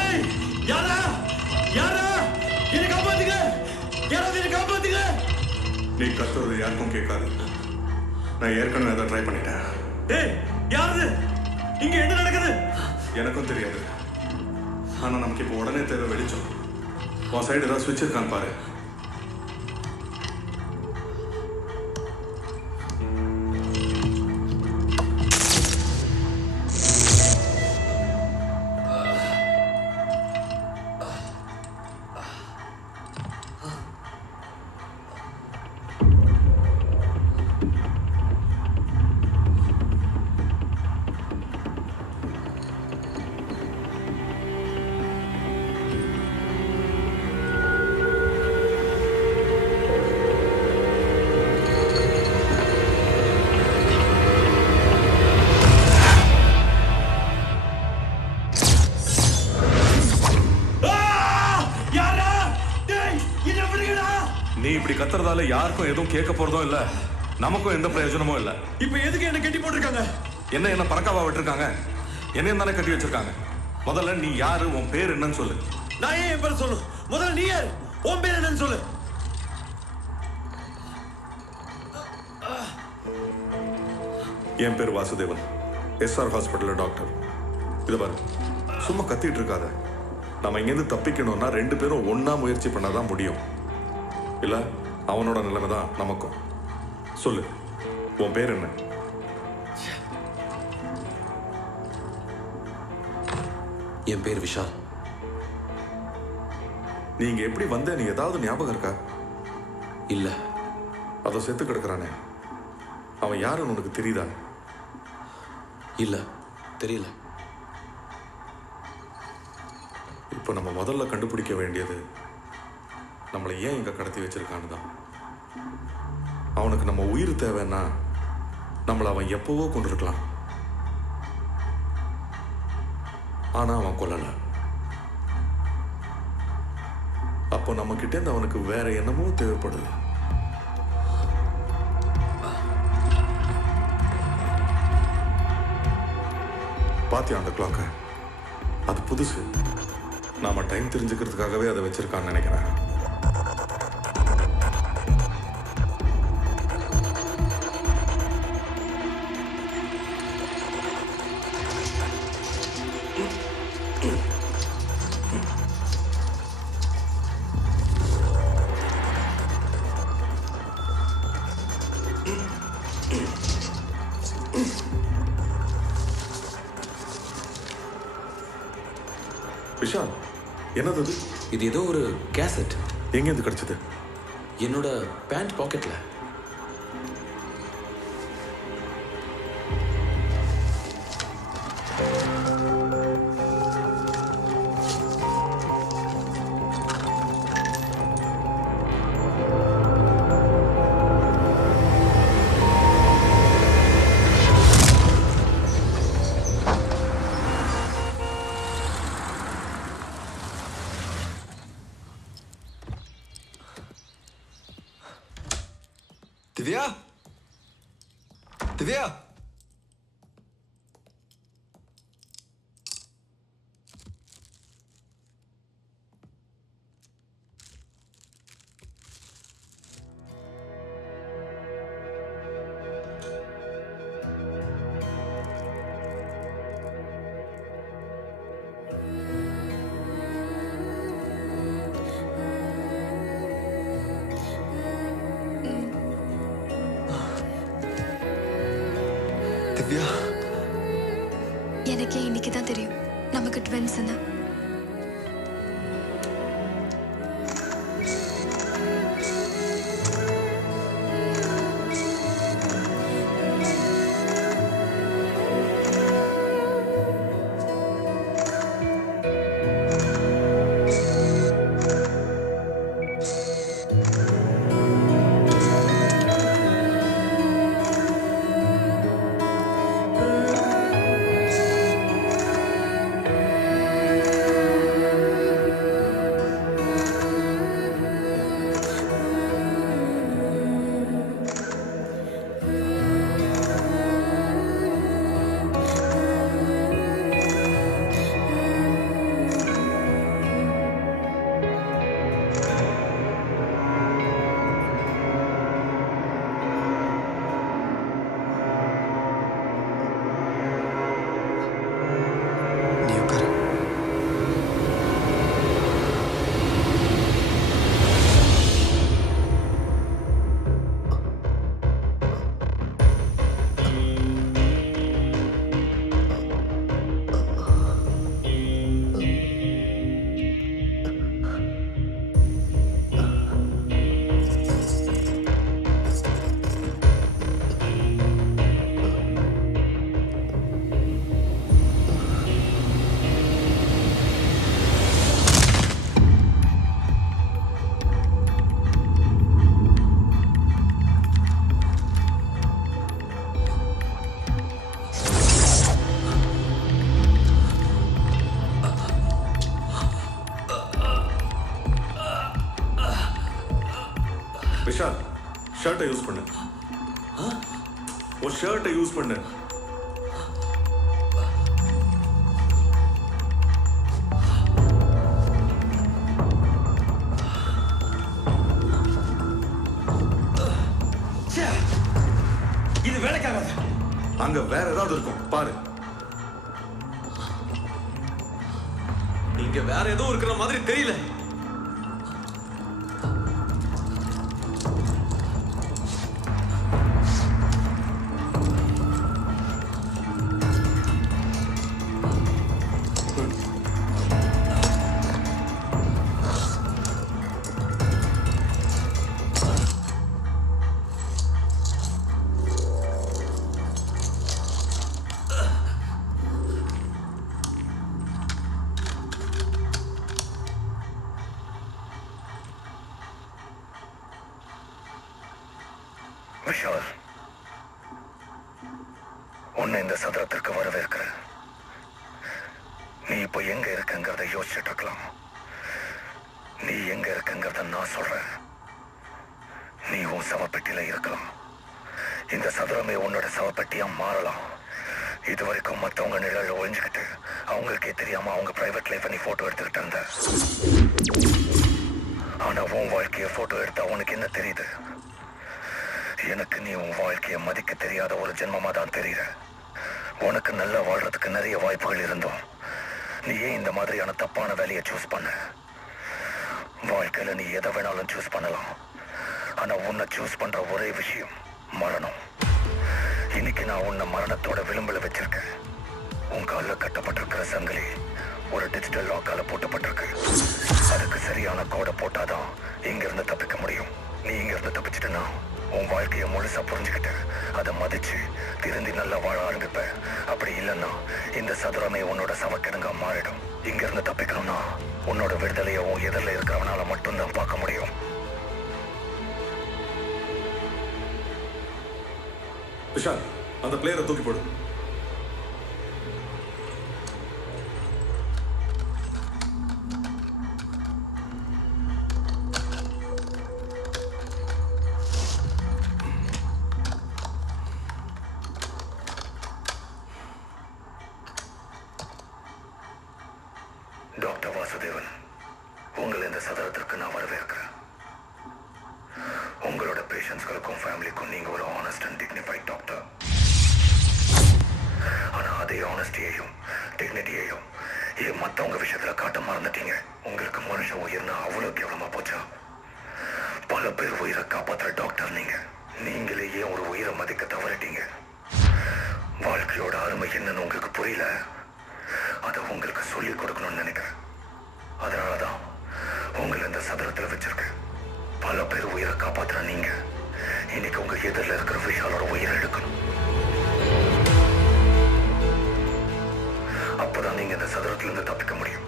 ஏய் யாரா யாரா என்ன காப்பாத்துங்க யாராவது என்ன காப்பாத்துங்க நீ கத்துறது யாருக்கும் கேட்காது நான் ஏற்கனவே அதை ட்ரை பண்ணிட்டேன் ஏய் யாரு இங்க என்ன நடக்குது எனக்கும் தெரியாது ஆனா நமக்கு இப்போ உடனே தேவை வெளிச்சம் உன் சைடு ஏதாவது ஸ்விட்ச் இருக்கான்னு பாரு நீ இப்படி கத்துறதால யாருக்கும் எதுவும் கேட்க போறதும் இல்ல நமக்கும் எந்த பிரயோஜனமும் இல்ல இப்ப எதுக்கு என்ன கட்டி போட்டிருக்காங்க என்ன பறக்காவா விட்டுருக்காங்க என்னையும் தானே கட்டி வச்சிருக்காங்க முதல்ல நீ யாரு உன் பேர் என்னன்னு சொல்லு நான் ஏன் என் பேர் சொல்லு முதல்ல நீ யாரு உன் பேர் என்னன்னு சொல்லு என் பேர் வாசுதேவன் எஸ்ஆர் ஹாஸ்பிட்டல் டாக்டர் இது பாரு சும்மா கத்திட்டு இருக்காத நம்ம இங்கேருந்து தப்பிக்கணும்னா 2 பேரும் ஒன்னா முயற்சி பண்ணாதான் முடியும் இல்ல அவனோட நிலைமை தான் நமக்கும் சொல்லு உன் பேர் என்ன என் பேர் விஷால் நீங்க எப்படி வந்த நீ ஏதாவது ஞாபகம் இருக்கா இல்ல அதை செத்து கிடக்குறானே அவன் யாருன்னு உனக்கு தெரியுதா இல்ல தெரியல இப்போ நம்ம முதல்ல கண்டுபிடிக்க வேண்டியது நம்மளை ஏன் இங்க கடத்தி வச்சிருக்கான்னு தான் அவனுக்கு நம்ம உயிர் தேவைன்னா நம்மளை அவன் எப்பவோ கொண்டிருக்கலாம் ஆனா அவன் கொல்லல அப்போ நம்ம கிட்ட இருந்து அவனுக்கு வேற என்னமோ தேவைப்படுது பாத்தியா அந்த கிளாக்க அது புதுசு நாம டைம் தெரிஞ்சுக்கிறதுக்காகவே அதை வச்சிருக்கான்னு நினைக்கிறேன் விஷால் என்னது இது ஏதோ ஒரு கேசட் எங்கேருந்து கிடைச்சது என்னோட பேண்ட் பாக்கெட்ல திவ்யா திவ்யா திவ்யா எனக்கே இன்னைக்கு தான் தெரியும் நமக்கு ட்வின்ஸ்னு. விஷால் ஷர்ட்டை யூஸ் பண்ணு. உன் ஷர்ட்டை யூஸ் பண்ணு. ச்சே, இது வேலைக்காகாது. அங்க வேற ஏதாவது இருக்கும் பாரு. இங்க வேற ஏதோ இருக்கிற மாதிரி தெரியல. விஷால், உன்னை இந்த சதுரத்திற்கு வரவேற்கிறேன். நீ இப்போ எங்க இருக்குங்கிறத யோசிச்சுட்டு இருக்கலாம். நீ எங்க இருக்குங்கிறத நான் சொல்றேன். நீ உன் சவப்பெட்டியில இருக்கலாம். இந்த சதுரமே உன்னோட சவப்பெட்டியா மாறலாம். இது வரைக்கும் மற்றவங்க நிழல் ஒழிஞ்சுக்கிட்டு அவங்களுக்கே தெரியாம அவங்க பிரைவேட் லைஃபை நீ போட்டோ எடுத்துக்கிட்டு இருந்த. ஆனா உன் வாழ்க்கைய போட்டோ எடுத்தா உனக்கு என்ன தெரியுது? எனக்கு நீ உன் வாழ்க்கையை மதிக்க தெரியாத ஒரு ஜென்மமா தான் தெரியுற. உனக்கு நல்லா வாழ்றதுக்கு நிறைய வாய்ப்புகள் இருந்தோம். நீ ஏன் இந்த மாதிரியான தப்பான வேலையை சூஸ் பண்ண? வாழ்க்கையில நீ எதை வேணாலும் சூஸ் பண்ணலாம். ஆனா உன்னை சூஸ் பண்ற ஒரே விஷயம் மரணம். இன்னைக்கு நான் உன்னை மரணத்தோட விளிம்புல வச்சிருக்கேன். உன் காலில் கட்டப்பட்டிருக்கிற சங்கிலி ஒரு டிஜிட்டல் லாக்கால போட்டப்பட்டிருக்கு. அதுக்கு சரியான கோடை போட்டாதான் இங்க இருந்து தப்பிக்க முடியும். நீ இங்க இருந்து தப்பிச்சிட்டுனா உன் வாழ்க்கையை முழுசா புரிஞ்சுக்கிட்டு அதை மதிச்சு திருந்தி நல்லா வாழ ஆரம்பிப்ப. அப்படி இல்லைன்னா இந்த சதுரமே உன்னோட சவக்கிடங்கா மாறிடும். இங்க இருந்து தப்பிக்கணும்னா உன்னோட விடுதலையை உன் எதிரில் இருக்கிறவனால மட்டும்தான் பார்க்க முடியும். விஷால், அந்த பிளேயரை தூக்கி போடு. டாக்டர் வாசுதேவன், உங்களை இந்த சதுரத்திற்கு நான் வரவேற்கிறேன். உங்களோட பேஷண்ட்ஸ்களுக்கும் ஃபேமிலிக்கும் நீங்க ஒரு ஆனஸ்ட் அண்ட் டிக்னிஃபைட் டாக்டர். ஆனா அதே ஆனஸ்டியையும் டிக்னிட்டியையும் ஏன் மற்றவங்க விஷயத்துல காட்ட மறந்துட்டீங்க? உங்களுக்கு மனுஷன் உயிர்னா அவ்வளவு கேவலமா போச்சா? பல பேர் உயிரை காப்பாற்றுற டாக்டர் நீங்களே ஏன் ஒரு உயிரை மதிக்க தவறிட்டீங்க? வாழ்க்கையோட அருமை என்னன்னு உங்களுக்கு புரியல. அதை உங்களுக்கு சொல்லிக் கொடுக்கணும்னு நினைக்கிறேன். அதனாலதான் உங்களை இந்த சதுரத்துல வச்சிருக்கேன். பல பேர் உயிரை காப்பாத்துற நீங்க இன்னைக்கு உங்க எதிரில் இருக்கிற விஷாலோட உயிரை எடுக்கணும். அப்பதான் நீங்க இந்த சதுரத்துல இருந்து தப்பிக்க முடியும்.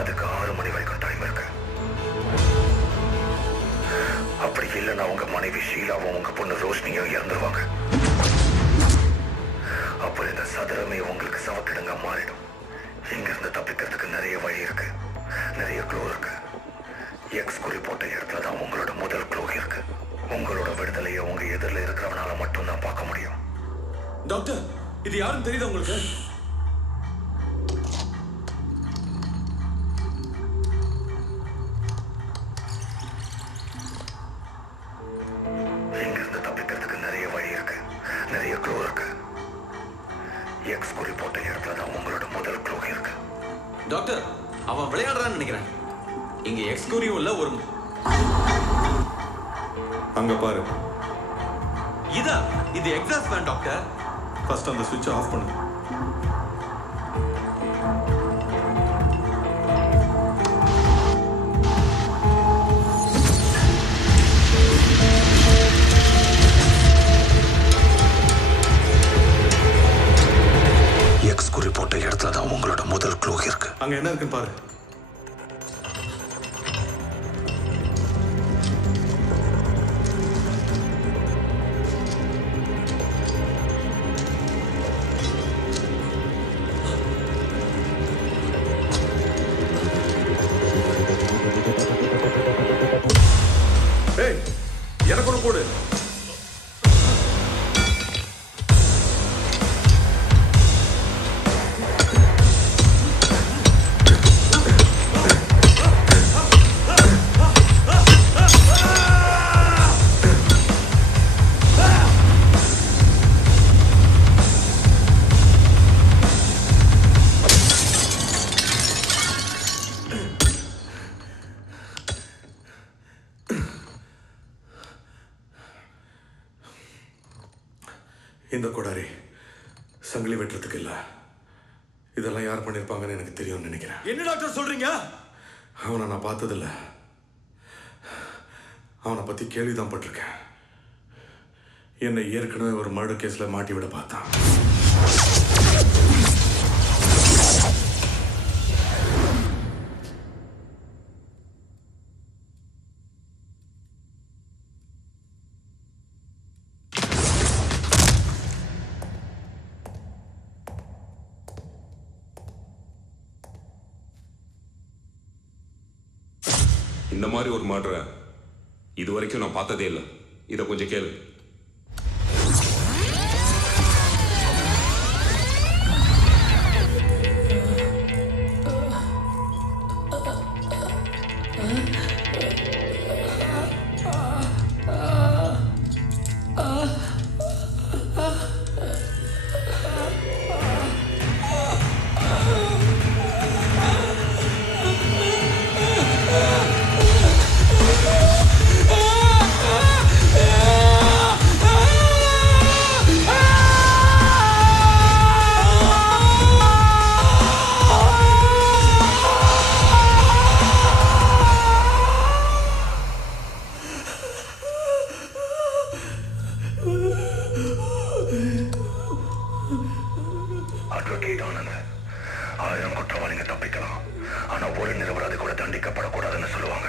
அதுக்கு 6 மணி வரைக்கும் டைம் இருக்கு. அப்படி இல்லைன்னா உங்க மனைவி ஷீலாவும் உங்க பொண்ணு ரோஷினியும் இறந்துருவாங்க. அப்புறம் இந்த சதுரமே உங்களுக்கு சவக்கிடங்கா மாறிடும். இங்க இருந்து தப்பிக்கிறதுக்கு நிறைய வழி இருக்கு, நிறைய க்ளூ இருக்கு. எக்ஸ் குறி போட்ட இடத்துல தான் உங்களோட முதல் க்ளூ இருக்கு. உங்களோட விடுதலையை உங்க எதிரில் இருக்கிறவனால மட்டும்தான் பார்க்க முடியும். டாக்டர், இது யாரும் தெரியுதா உங்களுக்கு? இங்க இருந்து தப்பிக்கிறதுக்கு நிறைய வழி இருக்கு, நிறைய க்ளூ இருக்கு. எக்ஸ் குறி போட்ட இடத்துல தான் உங்களோட முதல் க்ளூ இருக்கு. டாக்டர், அவன் விளையாடுறான்னு நினைக்கிறேன். இங்க எக்ஸ்கூரியும் இல்ல. ஒரு அங்க பாரு. இது எக்ஸாஸ்ட் ஃபேன் டாக்டர். ஃபர்ஸ்ட் அந்த சுவிட்சை ஆஃப் பண்ணு. எக்ஸ் குறி போட்ட இடத்துல தான் உங்களோட முதல் க்ளூ இருக்கு. அங்க என்ன இருக்குன்னு பாரு. ஏய், இந்த கொடாரி சங்கிலி வெட்டுறதுக்கு இல்லை. இதெல்லாம் யார் பண்ணியிருப்பாங்கன்னு எனக்கு தெரியும்னு நினைக்கிறேன். என்ன டாக்டர் சொல்றீங்க? அவனை நான் பார்த்ததில்ல. அவனை பற்றி கேள்விதான் பட்டிருக்கேன். என்னை ஏற்கனவே ஒரு மர்டர் கேஸில் மாட்டி விட பார்த்தான். இந்த மாதிரி ஒரு மர்டரை இது வரைக்கும் நான் பார்த்ததே இல்லை. இதை கொஞ்சம் கேளு. அட்வொகேட் ஆனந்த், 1000 குற்றவாளிங்க தப்பிக்கலாம், ஆனா ஒரு நிரபராதி கூட தண்டிக்கப்படக்கூடாதுன்னு சொல்லுவாங்க.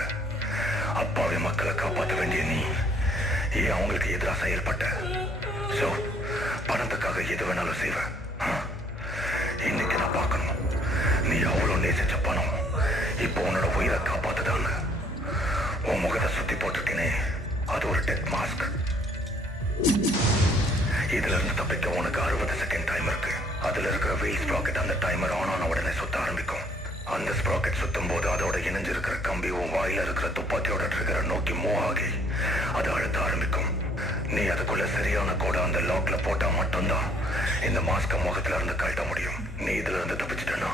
அப்பாவி மக்களை காப்பாற்ற வேண்டிய நீ ஏன் அவங்களுக்கு எதிராக செயல்பட்ட? சோ பணத்துக்காக எது வேணாலும் செய்வ. இன்னைக்கு நான் பார்க்கணும், நீ அவ்வளவு நேசிச்ச பணம் இப்போ உன்னோட உயிரை காப்பாத்துதான்னு. உன் முகத்தை சுத்தி போட்டிருக்கேனே, அது ஒரு டெத் மாஸ்க். இதுல இருந்து தப்பிக்க உனக்கு 60 செகண்ட் டைம் இருக்கு. அதுல இருக்கிற வீல் ஸ்ப்ராக்கெட் அந்த டைமர் ஆன் ஆன உடனே சுத்த ஆரம்பிக்கும். அந்த ஸ்ப்ராக்கெட் சுத்தும் போது அதோட இணைஞ்சிருக்கிற கம்பி உன் வாயில இருக்கிற துப்பாக்கியோட ட்ரிகரை நோக்கி மூவ் ஆகி அது அழுத்த ஆரம்பிக்கும். நீ அதுக்குள்ள சரியான கோட அந்த லாக்ல போட்டா மட்டும்தான் இந்த மாஸ்க முகத்துல இருந்து கழட்ட முடியும். நீ இதுல இருந்து தப்பிச்சிட்டனா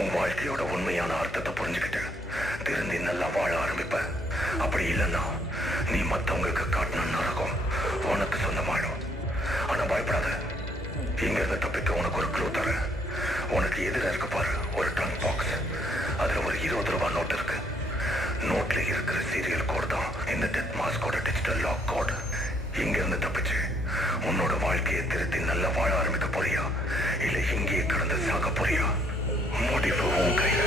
உன் வாழ்க்கையோட உண்மையான அர்த்தத்தை புரிஞ்சுக்கிட்டு திருந்தி நல்லா வாழ ஆரம்பிப்ப. அப்படி இல்லைன்னா நீ மத்தவங்களுக்கு காட்டின நரகம் உனக்கு சொந்தமாயிடும். ஆனா பயப்படாத, இங்க இருந்து தப்பிக்க உனக்கு ஒரு க்ளூ தரேன். உனக்கு எதிர இருக்க பாரு ஒரு ட்ரங்க் பாக்ஸ். அதுல ஒரு 20 ரூபாய் நோட் இருக்கு. நோட்ல இருக்கிற சீரியல் கோட் தான் இந்த டெத் மாஸ்கோட டிஜிட்டல் லாக் கோட். இங்க இருந்து தப்பிச்சு உன்னோட வாழ்க்கையை திருத்தி நல்லா வாழ ஆரம்பிக்க போறியா, இல்ல இங்கேயே கடந்து சாக போறியா? முடிவு உன் கையில.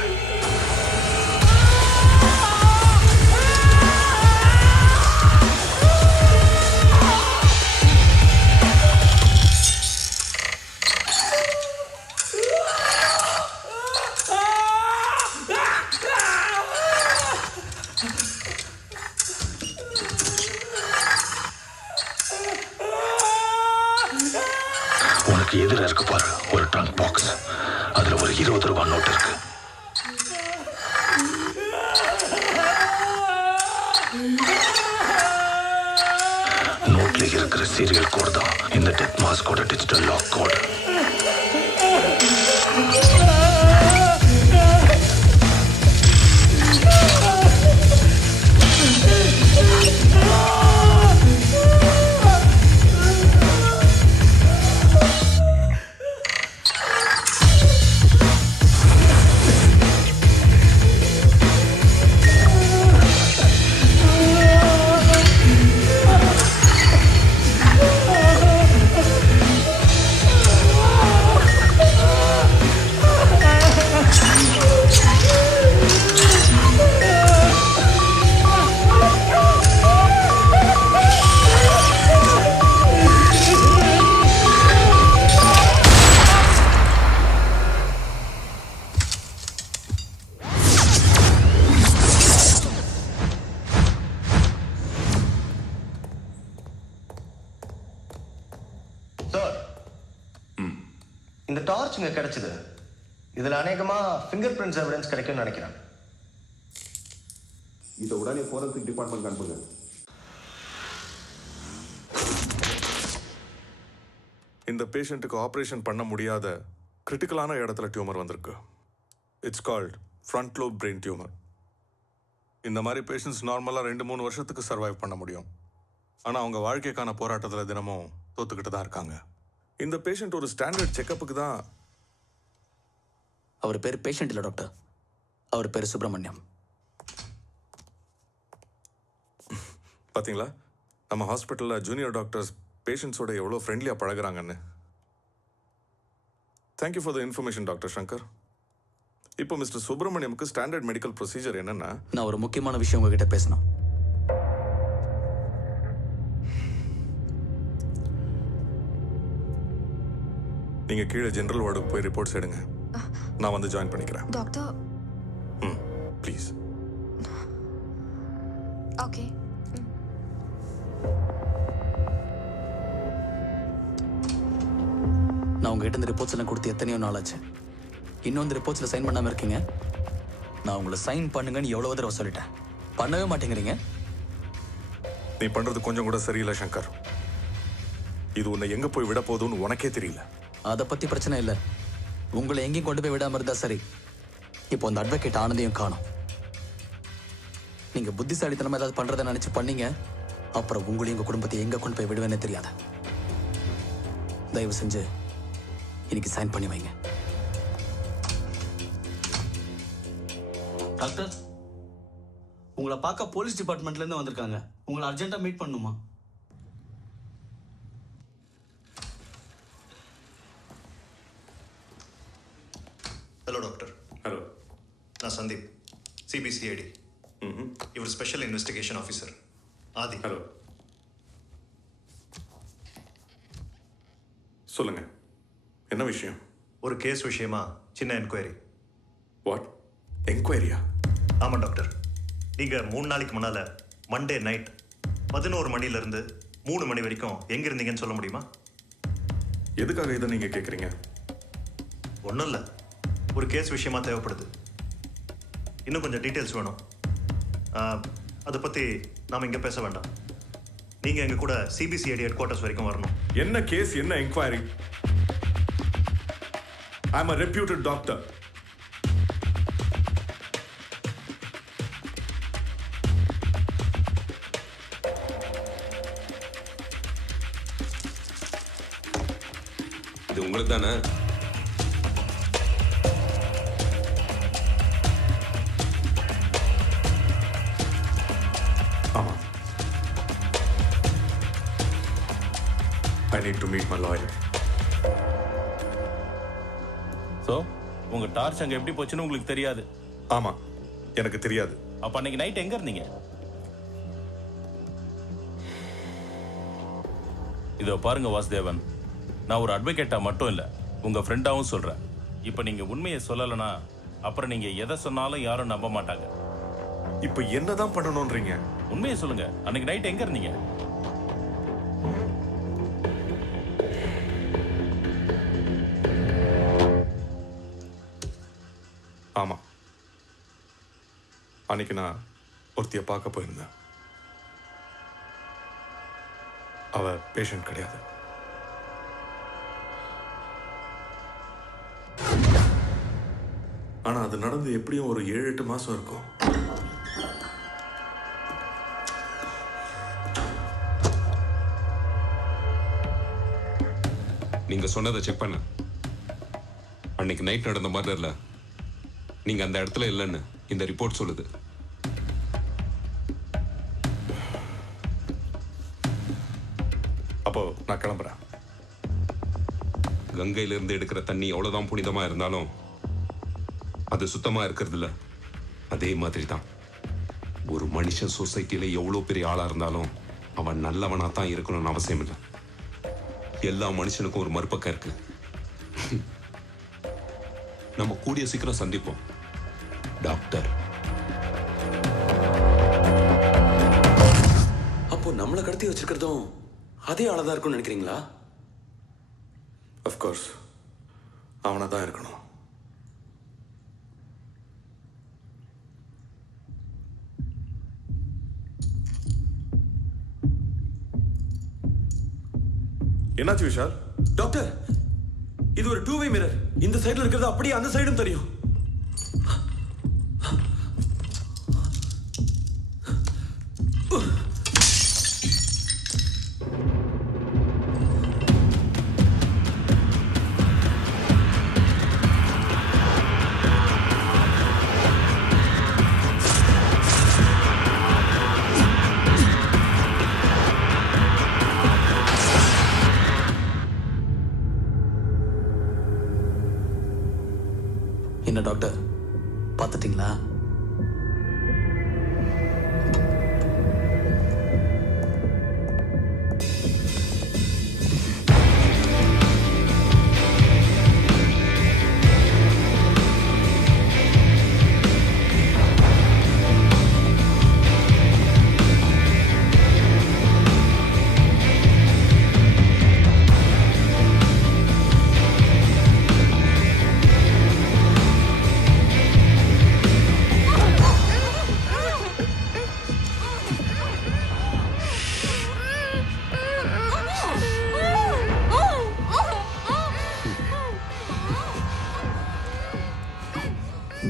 உனக்கு எதிர இருக்கு பாரு ஒரு ட்ரங்க் பாக்ஸ். அதுல ஒரு 20 ரூபாய் நோட் இருக்கு. நோட்ல இருக்கிற சீரியல் கோட் தான் இந்த டெத் மாஸ்கோட டிஜிட்டல் லாக் கோட். இந்த டார்ச் இங்க கிடைச்சது. இதுல அநேகமா ஃபிங்கர் பிரிண்ட்ஸ் எவிடன்ஸ் கிடைக்கும்னு நினைக்கிறேன். இதை உடனே ஃபோரன்சிக் டிபார்ட்மெண்ட் அனுப்புங்க. இந்த பேஷண்ட்டுக்கு ஆப்ரேஷன் பண்ண முடியாத கிரிட்டிக்கலான இடத்துல டியூமர் வந்திருக்கு. It's called front lobe brain tumour. இந்த மாதிரி பேஷண்ட்ஸ் நார்மலாக 2-3 வருஷத்துக்கு சர்வைவ் பண்ண முடியும். ஆனால் அவங்க வாழ்க்கைக்கான போராட்டத்தில் தினமும் தோத்துக்கிட்டு தான் இருக்காங்க. இந்த பேஷண்ட் ஒரு ஸ்டாண்டர்ட் செக்கப்புக்கு தான். அவர் பேர் பேஷண்ட் இல்லை டாக்டர், அவர் பேர் சுப்பிரமணியம். பாத்தீங்களா நம்ம ஹாஸ்பிட்டலில் ஜூனியர் டாக்டர்ஸ் பேஷண்ட்ஸோட எவ்வளோ ஃப்ரெண்ட்லியாக பழகுறாங்கன்னு. Thank you for the information doctor Shankar. இப்போ மிஸ்டர் சுப்பிரமணியமுக்கு ஸ்டாண்டர்ட் மெடிக்கல் ப்ரொசீஜர் என்னன்னா, நான் ஒரு முக்கியமான விஷயம் உங்ககிட்ட பேசணும். நீங்க கீழே ஜெனரல் வார்டுக்கு போய் ரிப்போர்ட்ஸ் எடுங்க. நான் வந்து ஜாயின் பண்ணிக்கிறேன். டாக்டர். ப்ளீஸ். ஓகே. நான் உங்ககிட்ட இந்த ரிப்போர்ட்ஸ் எல்லாம் கொடுத்து எத்தனையோ நாள் ஆச்சு. இன்னும் இந்த ரிப்போர்ட்ஸில் சைன் பண்ணாமல் இருக்கீங்க. நான் உங்களை சைன் பண்ணுங்கன்னு எவ்வளோ தடவை சொல்லிட்டேன், பண்ணவே மாட்டேங்கிறீங்க. நீ பண்றது கொஞ்சம் கூட சரியில்லை சங்கர். இது உன்னை எங்க போய் விட போகுதுன்னு உனக்கே தெரியல. அதை பற்றி பிரச்சனை இல்லை, உங்களை எங்கேயும் கொண்டு போய் விடாமல் இருந்தால் சரி. இப்போ அந்த அட்வொகேட் ஆனதையும் காணும். நீங்கள் புத்திசாலித்தனமாக ஏதாவது பண்ணுறதை நினச்சி பண்ணீங்க, அப்புறம் உங்களையும் உங்கள் குடும்பத்தை எங்கே கொண்டு போய் விடுவேன்னே தெரியாது. தயவு செஞ்சு இன்னைக்கு சைன் பண்ணி வைங்க. டாக்டர், உங்களை பார்க்க போலீஸ் டிபார்ட்மெண்ட்லேருந்து வந்திருக்காங்க. உங்களை அர்ஜென்ட்டாக மீட் பண்ணணுமா? Hello doctor. ஹலோ, நான் சந்தீப், சிபிசிஐடி. இவர் ஸ்பெஷல் இன்வெஸ்டிகேஷன் ஆஃபீஸர் ஆதி. ஹலோ, சொல்லுங்க, என்ன விஷயம்? ஒரு கேஸ் விஷயமா சின்ன என்கொயரி. வாட் என்கொயரியா? ஆமாம் டாக்டர். நீங்கள் 3 நாளைக்கு முன்னால் மண்டே நைட் 11 மணிலேருந்து 3 மணி வரைக்கும் எங்கே இருந்தீங்கன்னு சொல்ல முடியுமா? எதுக்காக இதை நீங்க கேட்குறீங்க? ஒன்றும் இல்லை, ஒரு கேஸ் விஷயமா தேவைப்படுது. இன்னும் கொஞ்சம் டீட்டெயில்ஸ் வேணும். அதை பற்றி நாம் இங்கே பேச வேண்டாம். நீங்கள் எங்கள் கூட சிபிசிஐடி ஹெட் குவார்ட்டர்ஸ் வரைக்கும் வரணும். என்ன கேஸ், என்ன enquiry? I am a reputed doctor. இது உங்களுக்கு தானே? ஆமா. I need to meet my lawyer. So உங்க டார்ச் அங்க எப்படி போச்சுன்னு உங்களுக்கு தெரியாது? ஆமா, எனக்கு தெரியாது. அப்ப அன்னைக்கு நைட் எங்க இருந்தீங்க? இதோ பாருங்க வாசுதேவன், நான் ஒரு அட்வொகேட்டா மட்டும் இல்ல, உங்க ஃப்ரெண்டாவும் சொல்றேன். இப்ப நீங்க உண்மையை சொல்லலைன்னா அப்புறம் நீங்க எதை சொன்னாலும் யாரும் நம்ப மாட்டாங்க. இப்போ என்னதான் பண்ணணும்ன்றீங்க? உண்மையை சொல்லுங்க, அன்னைக்கு நைட் எங்க இருந்தீங்க? ஆமா, அன்னைக்கு நான் ஒருத்திய பார்க்க போயிருந்தேன். அவ பேஷண்ட் கிடையாது. ஆனா அது நடந்து எப்படியும் ஒரு 7-8 மாசம் இருக்கும். நீங்க சொன்னதை செக் பண்ண. அன்னைக்கு நைட் நடந்த மர்டர்ல நீங்க அந்த இடத்துல இல்லைன்னு இந்த ரிப்போர்ட் சொல்லுது. அப்போ நான் கிளம்புறேன். கங்கையில இருந்து எடுக்கிற தண்ணி எவ்வளவுதான் புனிதமா இருந்தாலும் அது சுத்தமா இருக்கிறது இல்ல. அதே மாதிரி தான் ஒரு மனுஷன் சொசைட்டில எவ்வளவு பெரிய ஆளா இருந்தாலும் அவன் நல்லவனா தான் இருக்கணும்னு அவசியம் இல்லை. எல்லா மனுஷனுக்கும் ஒரு மறுபக்கம் இருக்கு. நம்ம கூடிய சீக்கிரம் சந்திப்போம் டாக்டர். அப்போ நம்மளை கடத்தி வச்சிருக்கிறதும் அதே ஆளதான் இருக்கும்னு நினைக்கிறீங்களா? அஃப்கோர்ஸ் அவனை தான் இருக்கணும். என்னாச்சு விஷால்? டாக்டர், இது ஒரு 2-வே மிரர். இந்த சைடுல இருக்கிறது அப்படியே அந்த சைடும் தெரியும். பார்த்துட்டீங்களா?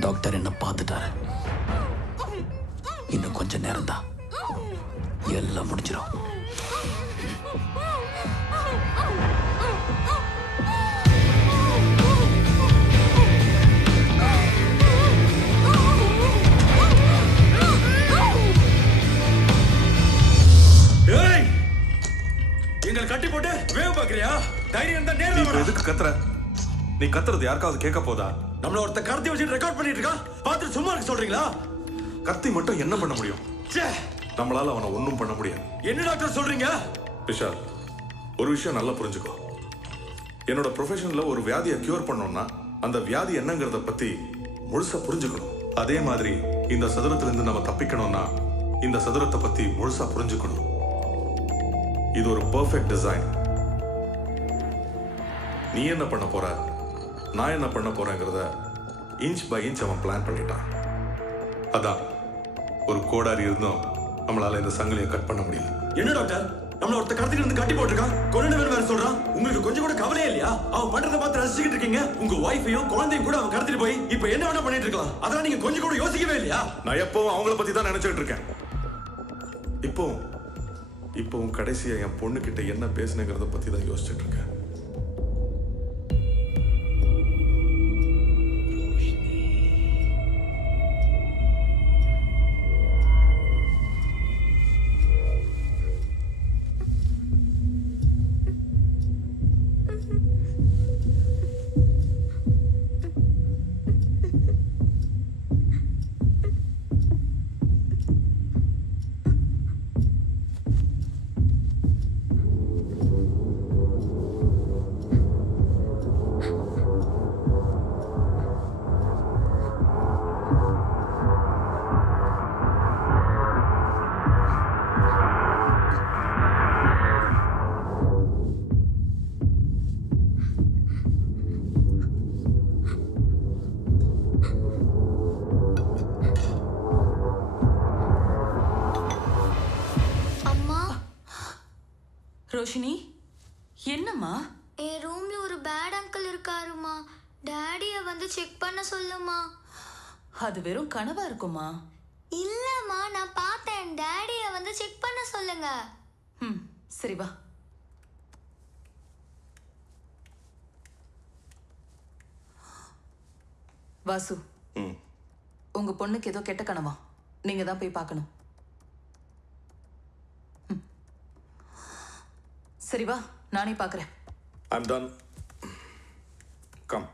டாக்டர் என்ன பார்த்துட்டாரு. இன்னும் கொஞ்ச நேரம் தான், எல்லாம் முடிஞ்சிடும். எங்களை கட்டி போட்டு வேவ பாக்குறியா? தைரியம் தான் நீ நேர்ல இப்ப எதுக்கு கத்துற? நீ கத்துறது யாருக்காவது கேட்க போதா? நம்மள ஒருத்த கடத்தி வச்சுட்டு ரெக்கார்ட் பண்ணிட்டு இருக்கான். பார்த்துட்டு சும்மா இருக்க சொல்றீங்களா? கத்தி மட்டும் என்ன பண்ண முடியும்? ச்சே, நம்மளால அவனை ஒண்ணும் பண்ண முடியாது. என்ன டாக்டர் சொல்றீங்க? விஷால், ஒரு விஷயம் நல்லா புரிஞ்சுக்கோ. என்னோட ப்ரொஃபஷன்ல ஒரு வியாதியை கியூர் பண்ணோம்னா அந்த வியாதி என்னங்கிறத பத்தி முழுசா புரிஞ்சுக்கணும். அதே மாதிரி இந்த சதுரத்திலிருந்து நம்ம தப்பிக்கணும்னா இந்த சதுரத்தை பத்தி முழுசா புரிஞ்சுக்கணும். இது ஒரு பெர்ஃபெக்ட் டிசைன். நீ என்ன பண்ண போற, நான் என்ன பண்ண போறேங்கிறத இன்ச் பை இன்ச் அவன் பிளான் பண்ணிட்டான். அதான் ஒரு கோடாரி இருந்தும் நம்மளால இந்த சங்கிலியை கட் பண்ண முடியல. என்ன டாக்டர், நம்மள ஒருத்த கடத்திட்டு இருந்து கட்டி போட்டுருக்கான், கொண்டு வேற சொல்றான். உங்களுக்கு கொஞ்சம் கூட கவலையே இல்லையா? அவன் பண்றத பார்த்து ரசிச்சுக்கிட்டு இருக்கீங்க. உங்க ஒய்ஃபையும் குழந்தையும் கூட அவன் கடத்திட்டு போய் இப்ப என்ன வேணா பண்ணிட்டு இருக்கலாம். அதெல்லாம் நீங்க கொஞ்சம் கூட யோசிக்கவே இல்லையா? நான் எப்பவும் அவங்கள பத்தி தான் நினைச்சிட்டு இருக்கேன். இப்போவும் கடைசியா என் பொண்ணு கிட்ட என்ன பேசுனேங்கிறத பத்தி தான் யோசிச்சுட்டு இருக்கேன். ரோஷினி, என்னம்மா? என் ரூம்ல ஒரு பேட் அங்கிள் இருக்காருமா. டாடிய வந்து செக் பண்ண சொல்லுமா. அது வெறும் கனவா இருக்குமா? இல்லம்மா, நான் பார்த்தேன். டாடிய வந்து செக் பண்ண சொல்லுங்க. சரி வா. வாசு, உங்க பொண்ணுக்கு ஏதோ கெட்ட கனவா, நீங்க தான் போய் பார்க்கணும். சரி வா, நானே பார்க்கறேன். I'm done. Come.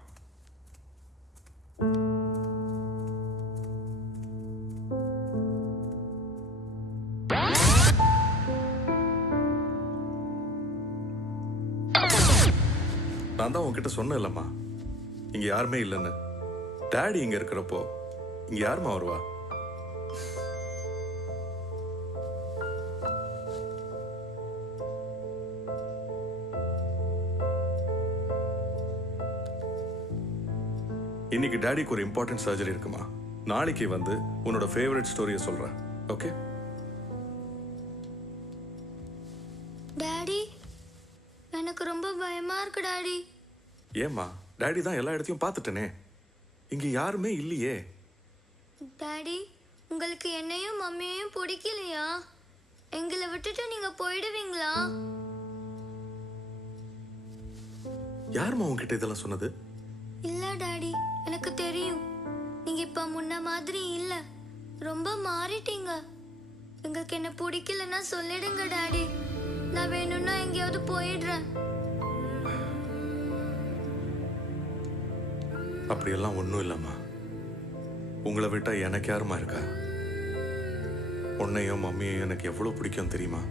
நான் தான் உன்கிட்ட சொன்னேன் இல்லம்மா, இங்க யாருமே இல்லைன்னு. டாடி இங்க இருக்கிறப்போ இங்க யாருமா வருவா? இன்னைக்கு டாடிக்கு ஒரு இம்பார்ட்டன்ட் சர்ஜரி இருக்குமா. நாளைக்கு வந்து உன்னோட ஃபேவரட் ஸ்டோரியை சொல்றேன். ஓகே டாடி, எனக்கு ரொம்ப பயமா இருக்கு டாடி. ஏம்மா? டாடி தான் எல்லா இடத்தையும் பார்த்துட்டேனே, இங்க யாருமே இல்லையே. டாடி, உங்களுக்கு என்னையும் மம்மியையும் பிடிக்கலையா? எங்களை விட்டுட்டு நீங்க போயிடுவீங்களா? யாருமா உன்கிட்ட இதெல்லாம் சொன்னது? இல்ல டாடி, எனக்கு தெரியும். நீங்க இப்ப முன்ன மாதிரி இல்ல, ரொம்ப மாறிட்டீங்க. உங்களுக்கு என்ன பிடிக்கலன்னா சொல்லிடுங்க டாடி. நான் வேணும்னா எங்கேயாவது போயிடுறேன். அப்படியெல்லாம் ஒன்றும் இல்லைம்மா. உங்களை விட்டா எனக்கு யாருமா இருக்கா? உன்னையும் மம்மியையும் எனக்கு எவ்வளவு பிடிக்கும் தெரியுமா?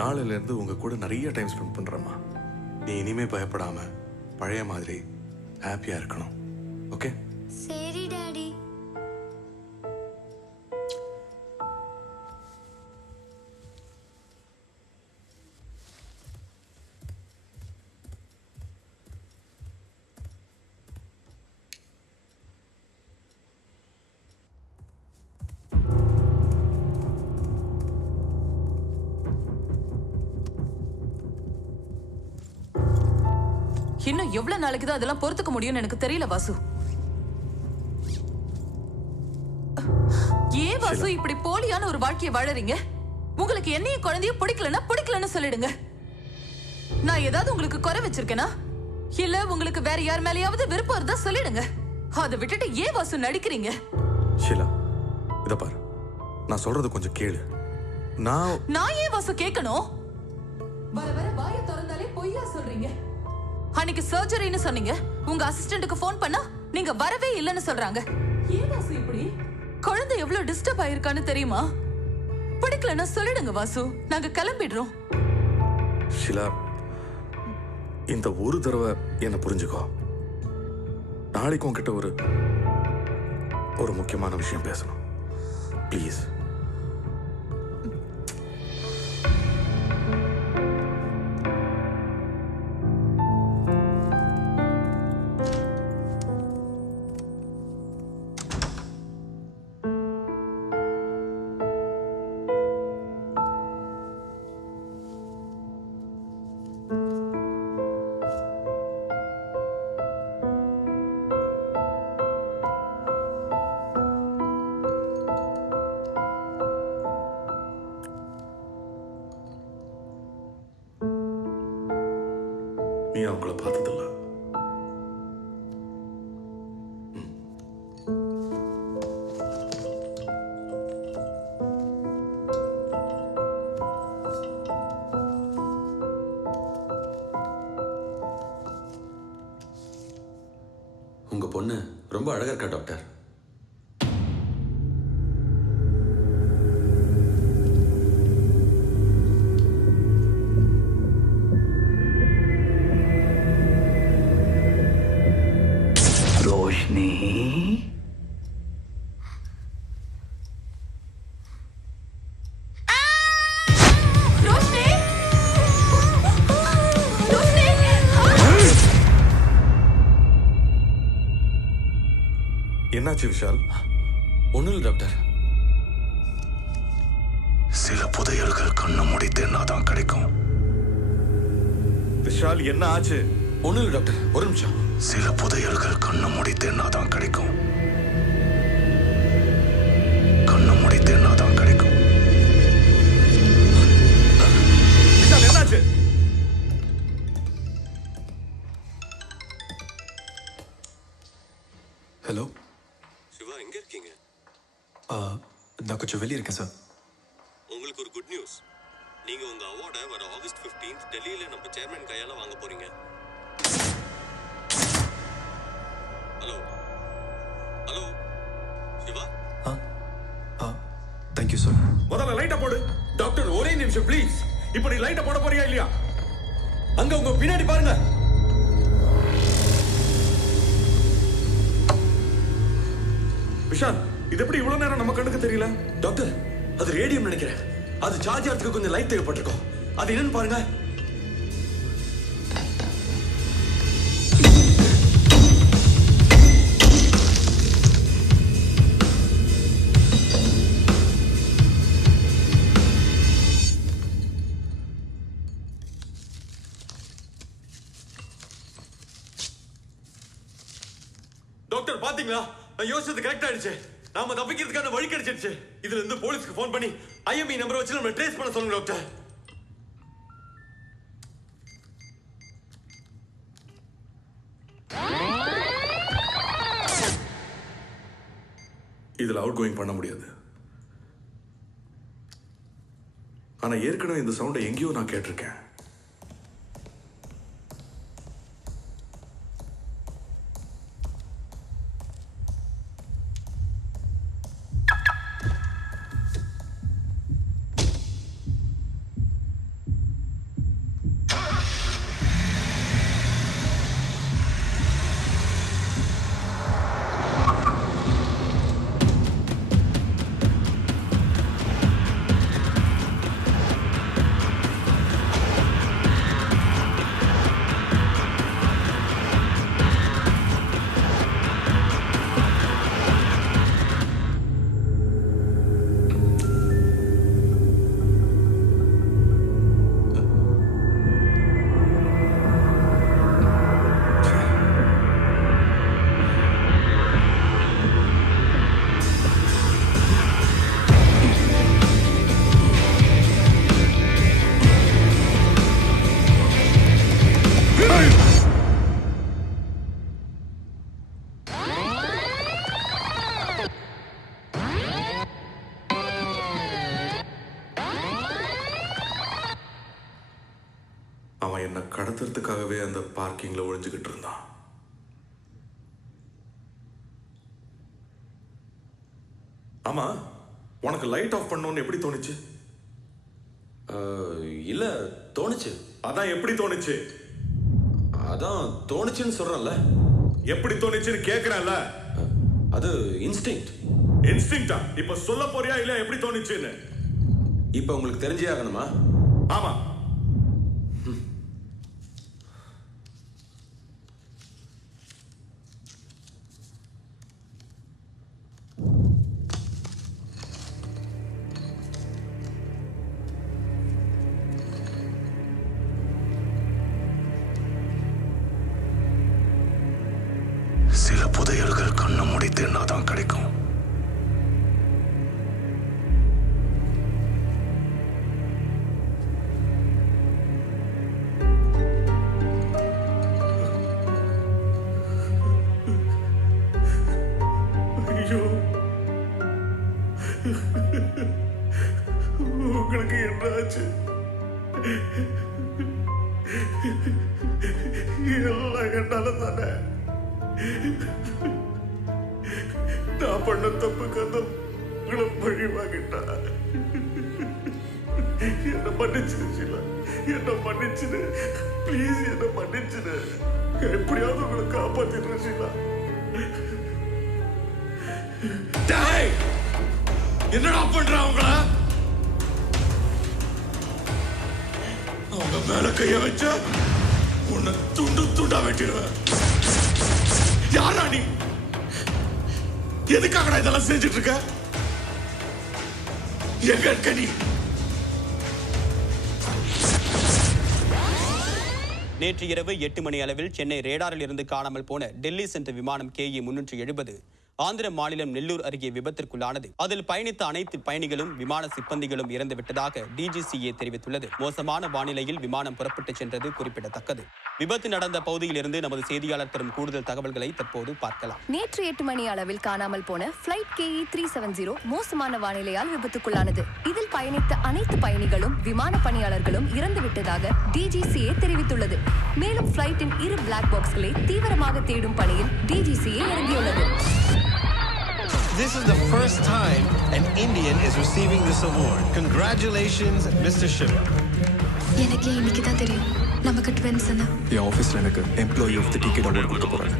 நாளையில இருந்து உங்க கூட நிறைய டைம் ஸ்பெண்ட் பண்றேம்மா. நீ இனிமே பயப்படாம பழைய மாதிரி ஹாப்பியா இருக்கணும். ஓகே? சரி டாடி. இன்னும் எவ்வளவு நாளைக்கு தான் அதெல்லாம் பொறுத்துக்க முடியும்னு எனக்கு தெரியல வாசு. ஏன் வாசு இப்படி போலியான ஒரு வாழ்க்கையை வாழறீங்க? உங்களுக்கு என்னையும் குழந்தையும் பிடிக்கலன்னு சொல்லிடுங்க. நான் ஏதாவது உங்களுக்கு குறை வச்சிருக்கேனா? இல்ல உங்களுக்கு வேற யார் மேலயாவது விருப்பம் இருந்தா சொல்லிடுங்க. அதை விட்டுட்டு ஏன் வாசு நடிக்கிறீங்க? ஷீலா, இத பாரு, நான் சொல்றது கொஞ்சம் கேளு. நான் ஏன் வாசு கேட்கணும்? வர வர வாயை திறந்தாலே பொய்யா சொல்றீங்க. அன்னைக்கு சர்ஜரின்னு சொன்னீங்க. உங்க அசிஸ்டன்ட்டுக்கு ஃபோன் பண்ணா நீங்க வரவே இல்லைன்னு சொல்றாங்க. ஏன் வாசு இப்படி? குழந்தை எவ்வளவு டிஸ்டர்ப் ஆயிருக்கான்னு தெரியுமா? பிடிக்கலன்னா சொல்லிடுங்க வாசு, நாங்க கிளம்பிடுறோம். ஷீலா, இந்த ஒரு தடவை என்ன புரிஞ்சுக்கோ. நாளைக்கு உன்கிட்ட ஒரு முக்கியமான விஷயம் பேசணும். ப்ளீஸ். நீ அவங்கள பார்த்ததில்ல. உங்க பொண்ணு ரொம்ப அழகா இருக்கா டாக்டர். ரோஷினி, என்னாச்சு விஷால்? ஒண்ணும் இல்லை டாக்டர். சில புதையல்கள் கண்ணை மூடி தேடினாதான் கிடைக்கும். விஷால், என்ன ஆச்சு? ஒண்ணும் இல்லை டாக்டர், ஒரு நிமிஷம். சில புதையல்கள் கண்ணை மூடி தேடினாதான் கிடைக்கும். கண்ணை மூடி தேடினாதான் கிடைக்கும். விஷால், என்னாச்சு? ஹலோ சிவா, எங்க இருக்கீங்க? நான் கொஞ்சம் வெளியே இருக்கேன் சார். உங்களுக்கு ஒரு குட் நியூஸ். நீங்க உங்க அவார்டை வர ஆகஸ்ட் 15 டெல்லியில நம்ம சேர்மன் கையால வாங்க போறீங்க. Hello hello Siva. Thank you sir. முதல்ல லைட்ட போடு. டாக்டர், ஒரே நிமிஷம் ப்ளீஸ். இப்போ நீ லைட்ட போட போறியா இல்லையா? அங்க உங்க பின்னாடி பாருங்க. விஷால், இது எப்படி இவ்வளவு நேரம் நம்ம கண்ணுக்கு தெரியல? டாக்டர், அது ரேடியம் நினைக்கிறேன். அது சார்ஜ் ஆகிறதுக்கு கொஞ்சம் லைட் தேவைப்பட்டிருக்கும். அது என்னன்னு பாருங்க. டாக்டர், பாத்தீங்களா? நான் யோசிச்சது கரெக்ட் ஆயிடுச்சு. நாம தப்பிக்கிறதுக்கான வழி கிடைச்சிருச்சு. இதுல இருந்து போலீஸ்க்கு ஃபோன் பண்ணி ஐஎம்இ நம்பரை வச்சு நம்ம ட்ரேஸ் பண்ண சொல்லுங்க டாக்டர். இதுல அவுட் கோயிங் பண்ண முடியாது. ஆனா ஏற்கனவே இந்த சவுண்டை எங்கேயோ நான் கேட்டிருக்கேன். கடத்துறதுக்காகவே அந்த பார்க்கிங்ல ஒளிஞ்சுக்கிட்டு இருந்தான். ஆமா, உனக்கு லைட் ஆஃப் பண்ணணும்னு எப்படி தோணுச்சு? இல்ல தோணுச்சு. அதான் எப்படி தோணுச்சு? அதான் தோணுச்சுன்னு சொல்றேன்ல. எப்படி தோணுச்சுன்னு கேக்குறேன்ல. அது இன்ஸ்டிங்க்ட். இன்ஸ்டிங்க்டா? இப்ப சொல்ல போறியா இல்ல எப்படி தோணுச்சுன்னு? இப்ப உங்களுக்கு தெரிஞ்சே ஆகணுமா? ஆமா. சில புதையல்கள் கண்ணை மூடி தேடினாதான் கிடைக்கும். ஐயோ, உங்களுக்கு என்னாச்சு? எல்லாம் என்னால தானே. நான் பண்ண தப்புக்கு அந்த உங்களை பழி வாங்கிட்டா. என்ன மன்னிச்சிரு ஷீலா, என்ன மன்னிச்சிரு ப்ளீஸ், என்ன மன்னிச்சிரு. எப்படியாவது உங்களை காப்பாத்திடுறேன் ஷீலா. டேய், என்னடா பண்ற அவங்கள? அவங்க மேல கைய வச்ச உன்னை துண்டு துண்டா வெட்டிடுவேன். யாரா நீ? எதுக்காக இதெல்லாம் செஞ்சுட்டு இருக்க? எங்க இருக்க நீ? நேற்று இரவு 8 மணி அளவில் சென்னை ரேடாரில் இருந்து காணாமல் போன டெல்லி சென்ற விமானம் KE 370 ஆந்திர மாநிலம் நெல்லூர் அருகே விபத்திற்குள்ளானது. அதில் பயணித்த அனைத்து பயணிகளும் விமான சிப்பந்திகளும் இறந்து விட்டதாக DGCA தெரிவித்துள்ளது. மோசமான வானிலையில் விமானம் புறப்பட்டு சென்றது குறிப்பிடத்தக்கது. விபத்து நடந்த பகுதியில் இருந்து நமது செய்தியாளர் தரும் கூடுதல் தகவல்களை தற்போது பார்க்கலாம். நேற்று 8 மணி அளவில் காணாமல் போன பிளைட் KE 370 மோசமான வானிலையால் விபத்துக்குள்ளானது. இதில் பயணித்த அனைத்து பயணிகளும் விமான பணியாளர்களும் இறந்து விட்டதாக DGCA தெரிவித்துள்ளது. மேலும் பிளைட்டின் 2 பிளாக் பாக்ஸ்களை தீவிரமாக தேடும் பணியில் DGCA இறங்கியுள்ளது. This is the first time an Indian is receiving this award. Congratulations, Mr. Shiva. எனக்கு இன்னைக்கு தான் தெரியும் நமக்கு ட்வின்ஸ் ன்னு. என் ஆபீஸ்ல எனக்கு employee of the ticket award கொடுக்க போறாங்க.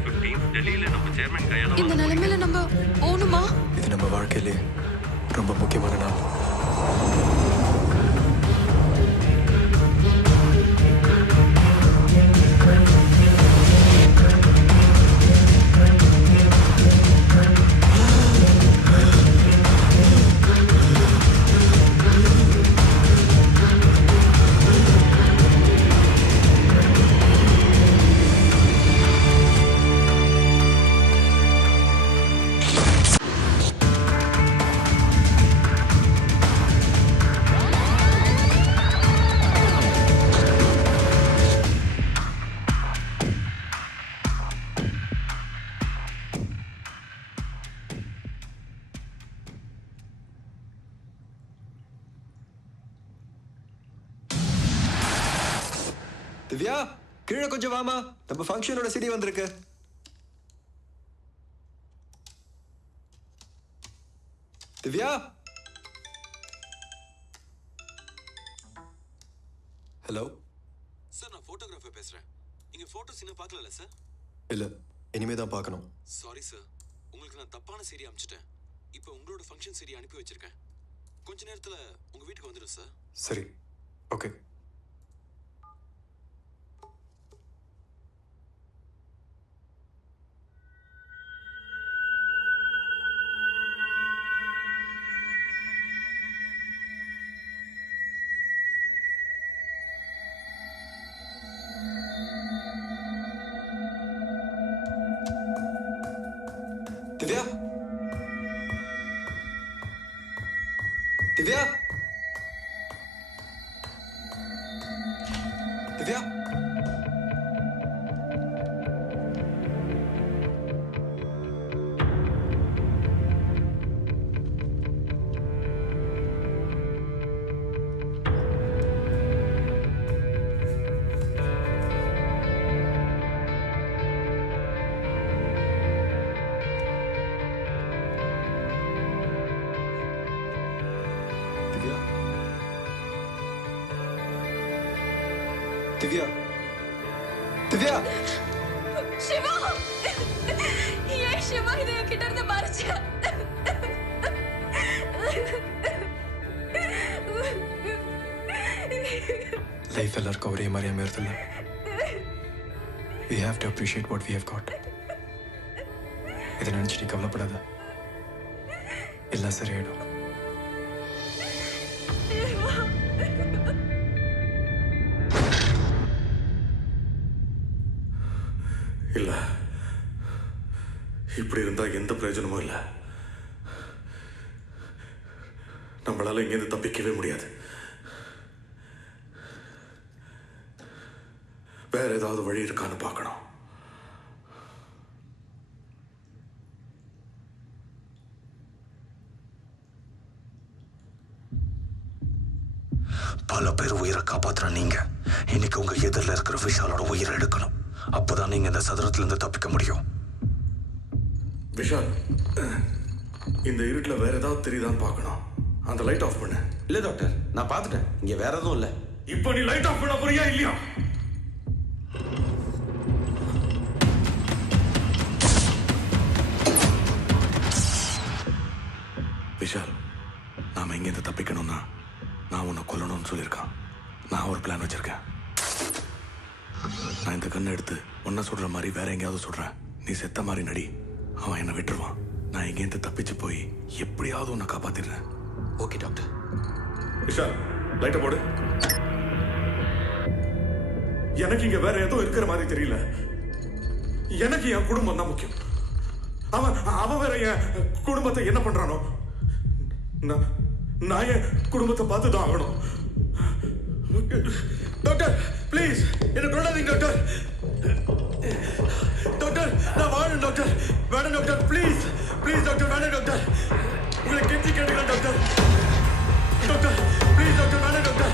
இந்த நிலைமையில நம்ம ஓணுமா? இது நம்ம வாழ்க்கையிலே ரொம்ப முக்கியமான நாள். திவ்யா, கீழே கொஞ்சம் வாமா. நம்ம ஃபங்க்ஷனோட CD வந்திருக்கு. திவ்யா. ஹலோ சார், நான் போட்டோகிராஃபர் பேசுறேன். நீங்க போட்டோஸ் இன்னும் பார்க்கல சார்? இல்ல, இனிமே தான் பார்க்கணும். சாரி சார், உங்களுக்கு நான் தப்பான CD அனுப்பிச்சிட்டேன். இப்போ உங்களோட ஃபங்க்ஷன் CD அனுப்பி வச்சிருக்கேன். கொஞ்ச நேரத்துல உங்க வீட்டுக்கு வந்துடும் சார். சரி, ஓகே. திவ்யா, திவ்யா, திவ்யா. திவ்யா திவ்யா திவ்யா சிவா ஏன் சிவா இதை என்கிட்ட இருந்து மறைச்ச லைஃப் எல்லாருக்கும் ஒரே மாதிரி அமையறதில்ல. We have to appreciate what we have got. இதை நினைச்சு நீ கவலைப்படாத, எல்லாம் சரியாயிடும். இல்ல, இப்படி இருந்தா எந்த பிரயோஜனமும் இல்லை. நம்மளால இங்கேருந்து தப்பிக்கவே முடியாது. வேற ஏதாவது வழி இருக்கான்னு பார்க்கணும். பல பேர் உயிரை காப்பாத்துற நீங்க இன்னைக்கு உங்க எதிரில் இருக்கிற விஷாலோட உயிரை எடுக்கணும். அப்பதான் நீங்க இந்த சதுரத்திலிருந்து தப்பிக்க முடியும். விஷால், இந்த இருட்டில் வேற ஏதாவது தெரியுதான்னு பார்க்கணும். அந்த லைட் ஆஃப் பண்ணு. இல்ல டாக்டர், நான் பார்த்துட்டேன், இங்க வேற எதுவும் இல்ல. இப்போ நீ லைட் ஆஃப் பண்ண போறியா இல்லையா? விஷால், நாம இங்கேருந்து தப்பிக்கணும்னா நான் உன்னை கொல்லணும்னு சொல்லியிருக்கான். நான் ஒரு பிளான் வச்சிருக்கேன். நான் இந்த கண்ணை எடுத்து உன்னை சுடுற மாதிரி வேற எங்கேயாவது சுடுறேன். நீ செத்த மாதிரி நடி. அவன் என்னை விட்டுருவான். நான் இங்கேருந்து தப்பிச்சு போய் எப்படியாவது உன்னை காப்பாத்திடுறேன். Okay doctor. விஷால், லைட்டை போடு. எனக்கு இங்க வேற ஏதோ இருக்கிற மாதிரி தெரியல. எனக்கு என் குடும்பம் தான் முக்கியம். அவன் வேற என் குடும்பத்தை என்ன பண்றானோ, நான் என் குடும்பத்தை பார்த்து தான் ஆகணும். டாக்டர் ப்ளீஸ் என்ன கொள்ளாதீங்க டாக்டர். டாக்டர் நான் வாழணும் டாக்டர். வேணும் டாக்டர் ப்ளீஸ் ப்ளீஸ் டாக்டர், வேணும் டாக்டர். உங்களை கெஞ்சி கேட்டுக்கிறேன் டாக்டர். டாக்டர் ப்ளீஸ் டாக்டர், வேணும் டாக்டர்.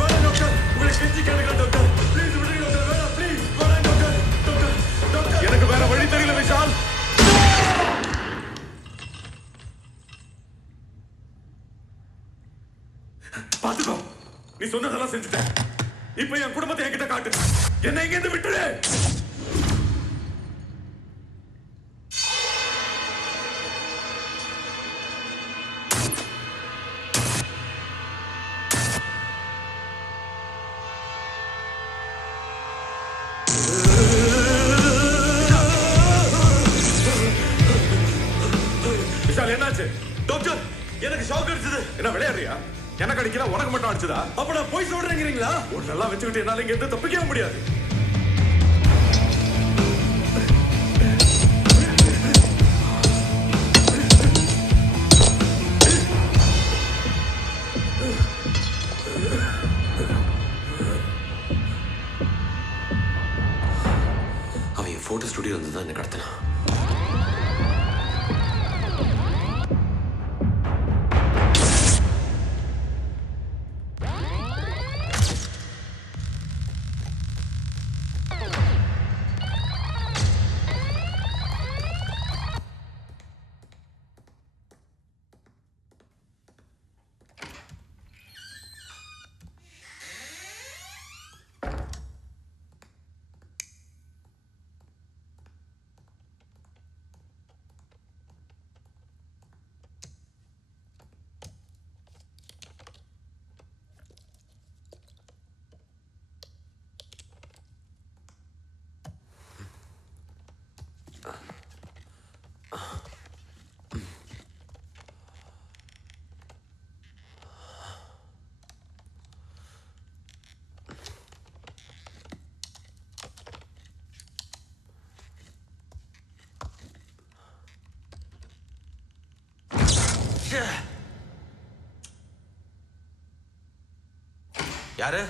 வேணும் டாக்டர், உங்களை கெஞ்சி கேட்டுக்கிறேன் டாக்டர். ப்ளீஸ் விடுங்க டாக்டர். வேணாம் ப்ளீஸ், வேணும் டாக்டர். டாக்டர் டாக்டர் எனக்கு வேற வழி தெரியல விஷால். பாத்துக்கோ, நீ சொன்னதெல்லாம் செஞ்சுட்டேன். இப்ப என் குடும்பத்தை என்கிட்ட காட்டு. என்னை இங்க இருந்து விட்டுரு. விஷால், என்னாச்சு? டாக்டர், எனக்கு ஷாக் அடிச்சது. என்ன விளையாடுறியா? எனக்கு அடிக்கல, உனக்கு மட்டும் அடிச்சதா? அப்ப நான் போய் சொல்றேங்கிறீங்களா? ஒரு நல்லா வச்சுக்கிட்டு என்னால இங்க இருந்து தப்பிக்கவே முடியாது. அவன் என் போட்டோ ஸ்டுடியோ வந்து தான் என்ன கடத்தினான். யாரு?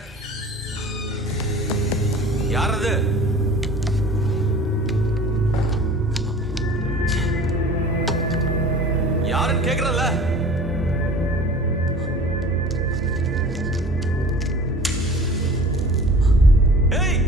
யார் அது? யாருன்னு கேக்குறல்ல? ஏய்,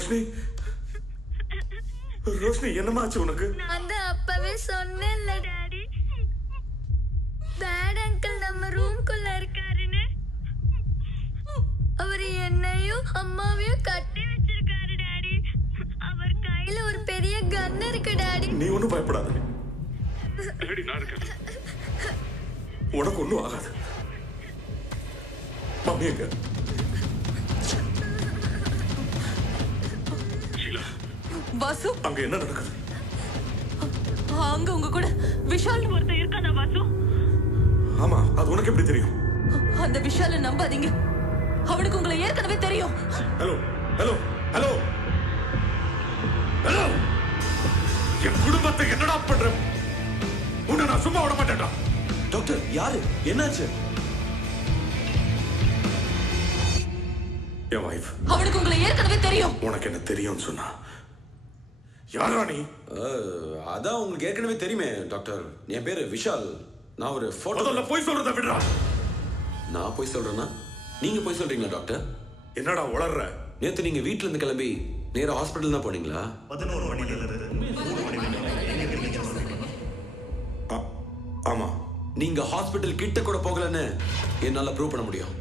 ரோஷினி ரோஷினி என்னமாச்சு உனக்கு? நான் தான் அப்பவே சொன்னேன்ல டாடி, பேட் அங்கிள் நம்ம ரூம்குள்ள இருக்காருன்னு. அவர் என்னையும் அம்மாவையும் கட்டி வச்சிருக்காரு டாடி. அவர் கையில ஒரு பெரிய கன் இருக்கு டாடி. நீ ஒன்றும் பயப்படாத டாடி, நான் இருக்கேன். உனக்கு ஒன்றும் ஆகாது. மம்மி எங்க? வாசு, அங்க என்ன நடக்குது? அங்க உங்க கூட விஷால் ஒருத்தர் இருக்கானா வாசு? ஆமா, அது உனக்கு எப்படி தெரியும்? அந்த விஷால நம்பாதீங்க, அவனுக்கு உங்களை ஏற்கனவே தெரியும். ஹலோ ஹலோ ஹலோ ஹலோ, என் குடும்பத்தை என்னடா பண்ற? உன்னை நான் சும்மா விட மாட்டேன்டா. டாக்டர் யாரு? என்னாச்சு? என் வைஃப். அவனுக்கு உங்களை ஏற்கனவே தெரியும். உனக்கு என்ன தெரியும்னு சொன்னா யாரா நீ? அதான் உங்களுக்கு ஏற்கனவே தெரியுமே டாக்டர். என் பேரு விஷால். நான் ஒரு முதல்ல போய் சொல்றத விடுறா. நான் போய் சொல்றேன்னா நீங்க போய் சொல்றீங்களா டாக்டர்? என்னடா உளர்ற? நேத்து நீங்க வீட்ல இருந்து கிளம்பி நேரா ஹாஸ்பிடல் தான் போனீங்களா? 11 மணில இருந்து 3 மணி ஆமா. நீங்க ஹாஸ்பிடல் கிட்ட கூட போகலன்னு என்னால ப்ரூவ் பண்ண முடியும்.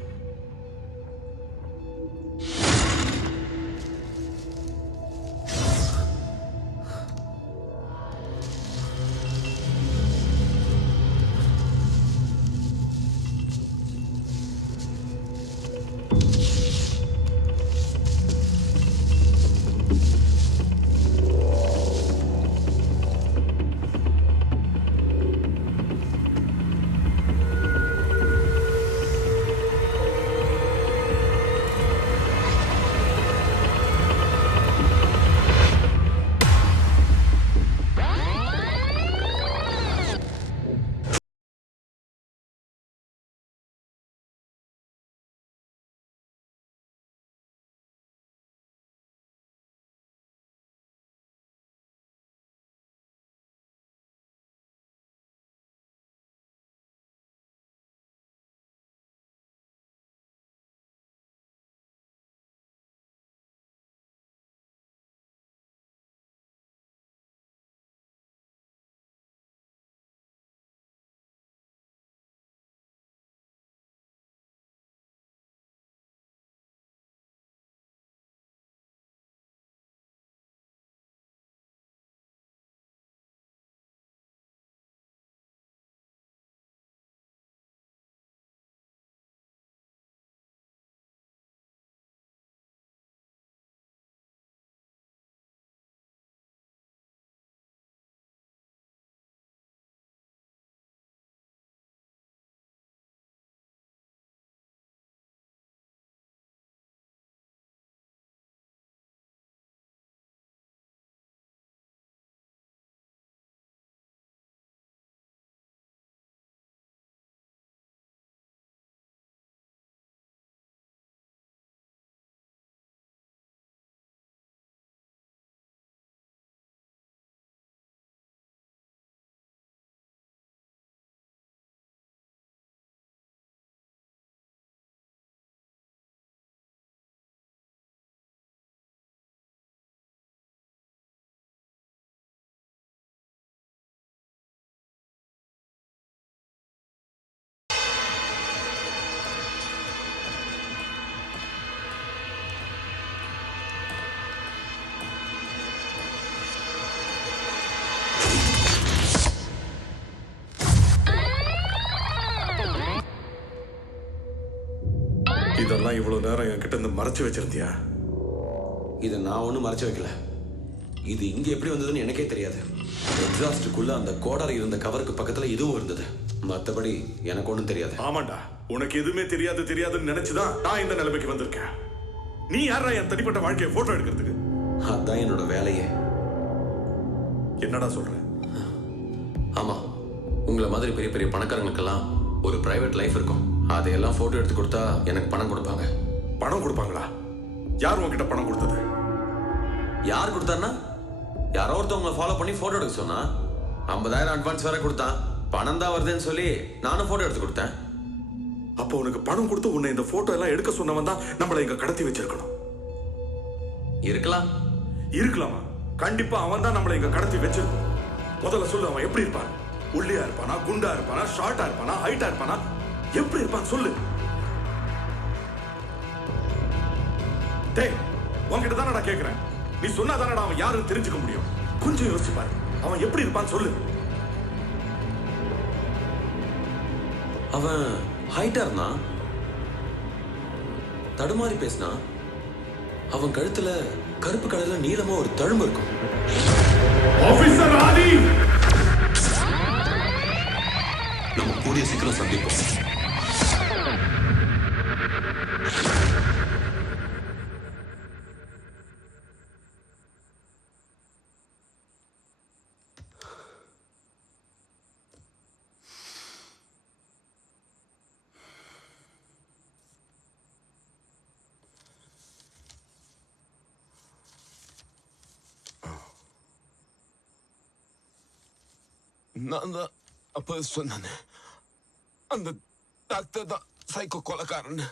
இதெல்லாம் இவ்வளவு நேரம் என்கிட்ட இருந்து மறைச்சு வச்சிருந்தியா? இதை நான் ஒன்றும் மறைச்சு வைக்கல. இது இங்க எப்படி வந்ததுன்னு எனக்கே தெரியாது. எக்ஸாஸ்டுக்குள்ள அந்த கோடாரி இருந்த கவருக்கு பக்கத்துல இதுவும் இருந்தது. மற்றபடி எனக்கு ஒன்றும் தெரியாது. ஆமாண்டா, உனக்கு எதுவுமே தெரியாதுன்னு நினைச்சுதான் நான் இந்த நிலைமைக்கு வந்திருக்கேன். நீ யாரா என் தனிப்பட்ட வாழ்க்கையை போட்டோ எடுக்கிறதுக்கு? அதான் என்னோட வேலையே. என்னடா சொல்ற? ஆமா, உங்களை மாதிரி பெரிய பெரிய பணக்காரங்களுக்கெல்லாம் ஒரு பிரைவேட் லைஃப் இருக்கும். அதையெல்லாம் போட்டோ எடுத்து கொடுத்தா எனக்கு பணம் கொடுப்பாங்க. பணம் கொடுப்பாங்களா? யார் உங்ககிட்ட பணம் கொடுத்தது? யார் கொடுத்தாருன்னா, யாரோ ஒருத்தவங்களை ஃபாலோ பண்ணி போட்டோ எடுக்க சொன்னா 50,000 அட்வான்ஸ் வேற கொடுத்தான். பணம் தான் வருதுன்னு சொல்லி நானும் போட்டோ எடுத்து கொடுத்தேன். அப்போ உனக்கு பணம் கொடுத்து உன்னை இந்த போட்டோ எல்லாம் எடுக்க சொன்னவன் தான் நம்மளை இங்க கடத்தி வச்சிருக்கணும். இருக்கலாம். இருக்கலாமா? கண்டிப்பா அவன் தான் நம்மளை இங்க கடத்தி வச்சிருக்கோம். முதல்ல சொல்லு, அவன் எப்படி இருப்பான்? ஒல்லியா இருப்பானா, குண்டா இருப்பானா, ஷார்ட்டா இருப்பானா, ஹைட்டா இருப்பானா, எப்படி இருப்பான் சொல்லு. டேய், உன்கிட்ட தானே நான் கேக்குறேன். நீ சொன்னாதானடா அவன் யாருன்னு தெரிஞ்சுக்க முடியும். கொஞ்சம் யோசிச்சு பாரு, அவன் எப்படி இருப்பான்னு சொல்லு. அவன் ஹைட்டா இருந்தான், தடுமாறி பேசினா, அவன் கழுத்துல கருப்பு கலர்ல நீளமா ஒரு தழும்பு இருக்கும். ஆபீசர் ஆதி, நம்ம கூடிய சீக்கிரம் சந்திப்போம். நான் தான் அப்ப சொன்னேன், அந்த டாக்டர் தான் சைக்கோ கொலைக்காரன்.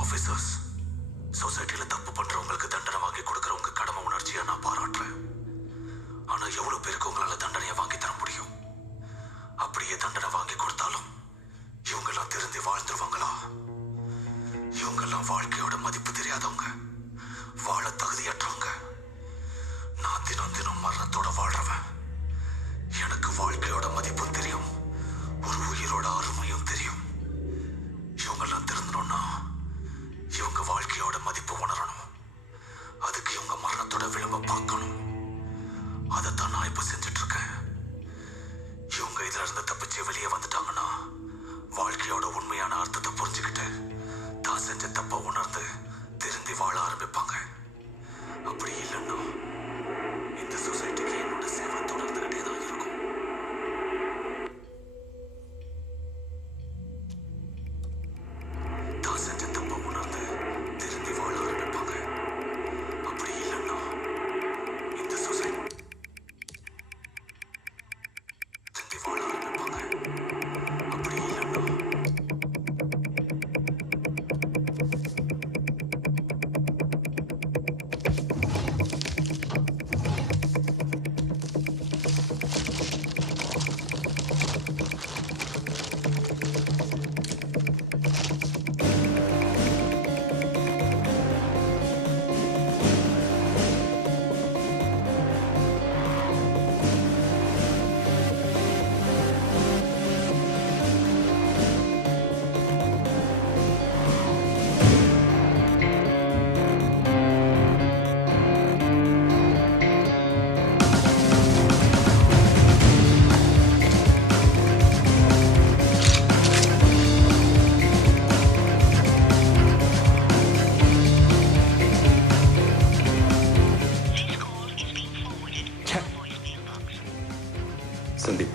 ஆபீசர்ஸ், சொசைட்டில தப்பு பண்றவங்களுக்கு தண்டனை வாங்கி கொடுக்கறவங்க கடமை உணர்ச்சியா நான் பாராட்டுறேன். ஆனா எவ்வளவு பேருக்கு உங்களால தண்டனையை வாங்கி தர முடியும்? அப்படியே தண்டனை வாங்கி கொடுத்தாலும் இவங்கெல்லாம் திருந்தி வாழ்ந்துருவாங்களா? இவங்கெல்லாம் வாழ்க்கையோட மதிப்பு தெரியாதவங்க, வாழ தகுதியற்றவங்க. நான் தினம் தினம் மரணத்தோட வாழ்றவன். எனக்கு வாழ்க்கையோட மதிப்பும் தெரியும், ஒரு உயிரோட அருமையும் தெரியும். இவங்கெல்லாம் திருந்தணும்னா இவங்க வாழ்க்கையோட மதிப்பு உணரணும். அதுக்கு இவங்க மரணத்தோட விளிம்ப பார்க்கணும். அதைத்தான் நான் இப்ப செஞ்சுட்டு இருக்கேன். இவங்க இதுல இருந்து தப்பிச்சு வெளியே வந்துட்டாங்கன்னா வாழ்க்கையோட உண்மையான அர்த்தத்தை புரிஞ்சுக்கிட்டு தான் செஞ்ச தப்ப உணர்ந்து திருந்தி வாழ ஆரம்பிப்பாங்க. அப்படி இல்லைன்னா இந்த சொசைட்டிக்கு என்னோட சேவை தொடர்ந்துகிட்டே தான் இருக்கும். தான் செஞ்ச தப்ப உணர்ந்து திருந்தி வாழ ஆரம்பிப்பாங்க. அப்படி இல்லைன்னா இந்த சொசைட்டி திருந்தி வாழ ஆரம்பிப்பாங்க. அப்படி இல்லைன்னா சந்தீப்,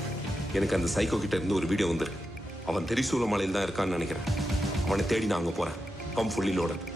எனக்கு அந்த சைக்கோ கிட்ட இருந்து ஒரு வீடியோ வந்திருக்கு. அவன் திரிசூல மலையில் தான் இருக்கான்னு நினைக்கிறேன். அவனை தேடி நான் அங்கே போறேன். Come fully loaded.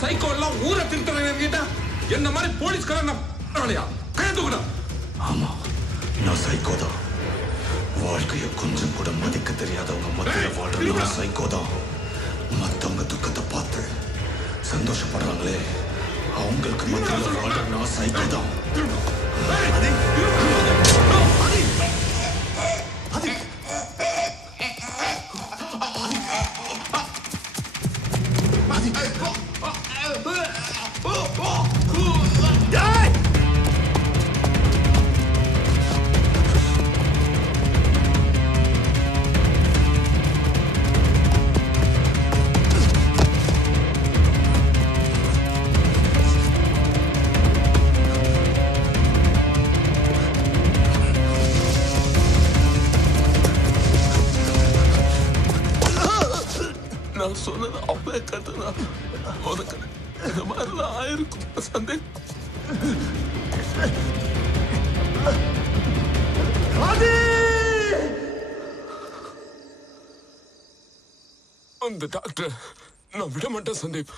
சைக்கோ எல்லாம் ஊரை திருத்தறவங்க என்ன மாதிரி போலீஸ்காரன் கையெழுத்துக்கூட. ஆமா, நான் சைக்கோ தான். வாழ்க்கைய கொஞ்சம் கூட மதிக்க தெரியாதவங்க மத்தியில வாழ்ற நான் சைக்கோ தான். மத்தவங்க துக்கத்தை பார்த்து சந்தோஷப்படுறாங்களே, அவங்களுக்கு மத்தியில வாழ்ற நான் சைக்கோ தான். நான் சொன்னது அப்பவே கத்துனா உனக்கு இந்த மாதிரிலாம் ஆயிருக்கும் சந்தேகம். அந்த டாக்டர் நான் விட மாட்டேன் சந்தீப்.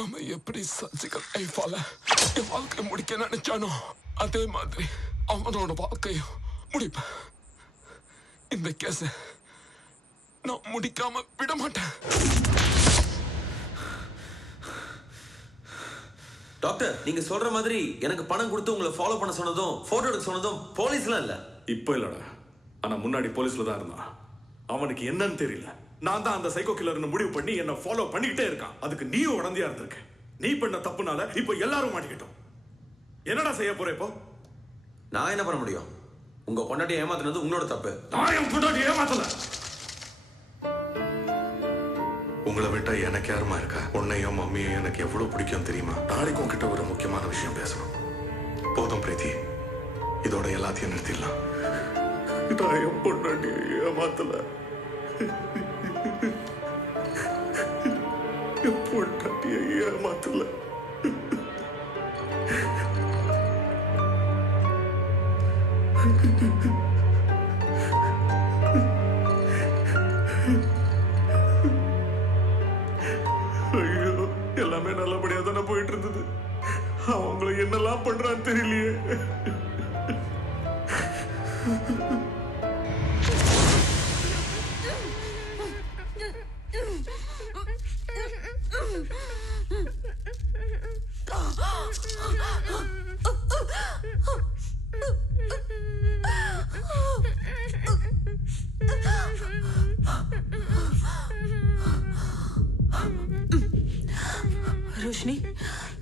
அவன் எப்படி சர்ஜிக்கல் லைஃபால என் வாழ்க்கையை முடிக்க நினைச்சானோ அதே மாதிரி அவனோட வாழ்க்கையும் முடிப்பேன். இந்த கேஸ நான் முடிக்காம விட மாட்டேன். டாக்டர், நீங்க சொல்ற மாதிரி எனக்கு பணம் கொடுத்து உங்களை ஃபாலோ பண்ண சொன்னதும் போட்டோ எடுக்க சொன்னதும் போலீஸ்லாம் இல்ல. இப்போ இல்லடா, ஆனா முன்னாடி போலீஸ்ல தான் இருந்தான். அவனுக்கு என்னன்னு தெரியல. நான் தான் அந்த சைக்கோ கில்லர்னு முடிவு பண்ணி என்ன ஃபாலோ பண்ணிக்கிட்டே இருக்கான். அதுக்கு நீயும் உடந்தையா இருந்திருக்க. நீ பண்ண தப்புனால இப்போ எல்லாரும் மாட்டிக்கிட்டோம். என்னடா செய்ய போற இப்போ? நான் என்ன பண்ண முடியும்? உங்க பொண்டாட்டி ஏமாத்துனது உங்களோட தப்பு. நான் என் பொண்டாட்டி ஏமாத்தல. உங்களை விட்டா எனக்கு யாருமா இருக்கா? உன்னையும் மம்மியும் எனக்கு எவ்வளவு பிடிக்கும் தெரியுமா? நாளைக்கு உங்ககிட்ட ஒரு முக்கியமான விஷயம் பேசணும். போதும் பிரீத்தி, இதோட எல்லாத்தையும் நிறுத்திடலாம். நான் என் பொண்டாட்டி ஏமாத்தல. என் பொண்டாட்டியை ஏமாத்தல. ஐயோ, எல்லாமே நல்லபடியா தானே போயிட்டு இருந்தது. அவங்களை என்னெல்லாம் பண்றான்னு தெரியலையே. ரோஷினி,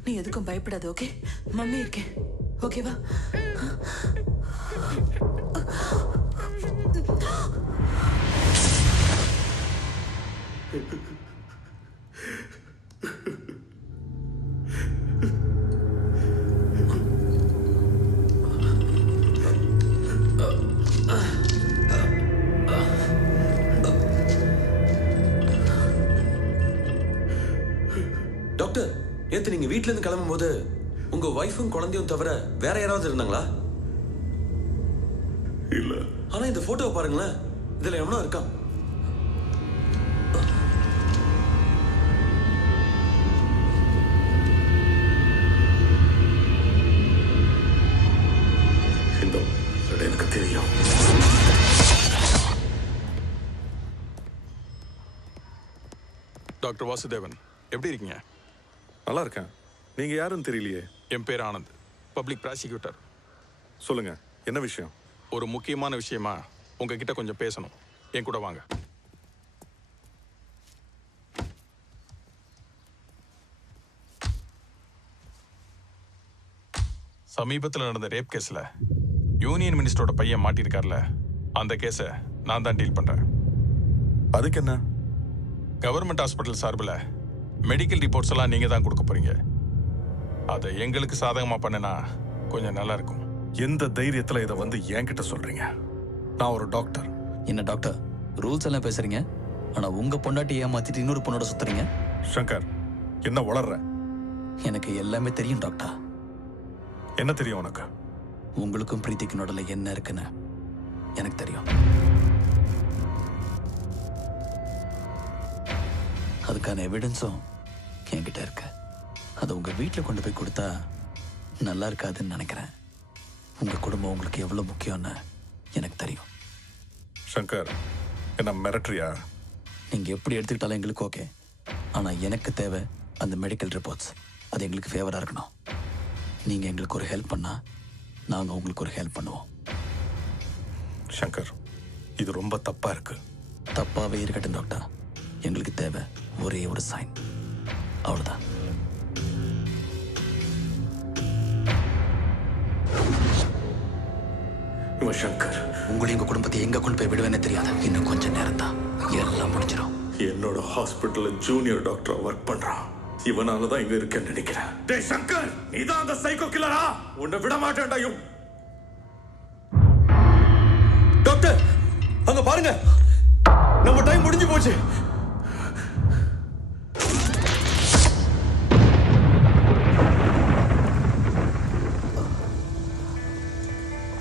நீ எதுக்கும் பயப்படாத. ஓகே, மம்மி இருக்கேன். ஓகேவா? டாக்டர், நேத்து நீங்க வீட்ல இருந்து கிளம்பும் போது உங்க வைஃபும் குழந்தையும் தவிர வேற யாராவது இருந்தாங்களா? இல்ல. ஆனா இந்த போட்டோவை பாருங்களேன், இதுல எவனோ இருக்கான். எனக்கு தெரியும். டாக்டர் வாசுதேவன், எப்படி இருக்கீங்க? நல்லா இருக்கேன். நீங்க யாருன்னு தெரியலையே. என் பேர் ஆனந்த், பப்ளிக் ப்ராசிக்யூட்டர். சொல்லுங்க, என்ன விஷயம்? ஒரு முக்கியமான விஷயமா உங்ககிட்ட கொஞ்சம் பேசணும். என் கூட வாங்க. சமீபத்தில் நடந்த ரேப் கேஸ்ல யூனியன் மினிஸ்டரோட பையன் மாட்டிருக்கார்ல, அந்த கேஸை நான் தான் டீல் பண்றேன். அதுக்கு என்ன? கவர்மெண்ட் ஹாஸ்பிட்டல் சார்பில் மெடிக்கல் ரிப்போர்ட்ஸ் எல்லாம் நீங்க தான் கொடுக்க போறீங்க. அதை எங்களுக்கு சாதகமா பண்ணனா கொஞ்சம் நல்லா இருக்கும். எந்த தைரியத்துல இதை வந்து என்கிட்ட சொல்றீங்க? நான் ஒரு டாக்டர். என்ன டாக்டர், ரூல்ஸ் எல்லாம் பேசுறீங்க, ஆனா உங்க பொண்டாட்டி ஏமாத்திட்டு இன்னொரு பொண்ணோட சுத்துறீங்க? சங்கர், என்ன வளர்ற? எனக்கு எல்லாமே தெரியும் டாக்டர். என்ன தெரியும் உனக்கு? உங்களுக்கும் பிரீத்திக்கு நடுல என்ன இருக்குன்னு எனக்கு தெரியும். அதுக்கான எவிடன்ஸும் என்கிட்ட இருக்கு. அதை உங்கள் வீட்டில் கொண்டு போய் கொடுத்தா நல்லா இருக்காதுன்னு நினைக்கிறேன். உங்கள் குடும்பம் உங்களுக்கு எவ்வளோ முக்கியம்னு எனக்கு தெரியும். சங்கர், என்ன மிரட்டுறியா? நீங்கள் எப்படி எடுத்துக்கிட்டாலும் எங்களுக்கு ஓகே. ஆனால் எனக்கு தேவை அந்த மெடிக்கல் ரிப்போர்ட்ஸ். அது எங்களுக்கு ஃபேவராக இருக்கணும். நீங்கள் எங்களுக்கு ஒரு ஹெல்ப் பண்ணால் நாங்கள் உங்களுக்கு ஒரு ஹெல்ப் பண்ணுவோம். சங்கர், இது ரொம்ப தப்பாக இருக்கு. தப்பாகவே இருக்கட்டும் டாக்டர். எங்களுக்கு தேவை ஒரே ஒரு சைன், அவ்வளோதான். சங்கர், உங்களையும் உங்கள் குடும்பத்தை எங்கே கொண்டு போய் விடுவேன்னு தெரியாது. இன்னும் கொஞ்சம் நேரம் தான், எல்லாம் முடிஞ்சிடும். என்னோட ஹாஸ்பிட்டலில் ஜூனியர் டாக்டரா ஒர்க் பண்றான். இவனால தான் இங்க இருக்கேன்னு நினைக்கிறேன். டேய் சங்கர், நீதான் அந்த சைக்கோ கில்லரா? உன்னை விட மாட்டேன்டாயும். டாக்டர், அங்க பாருங்க, நம்ம டைம் முடிஞ்சு போச்சு.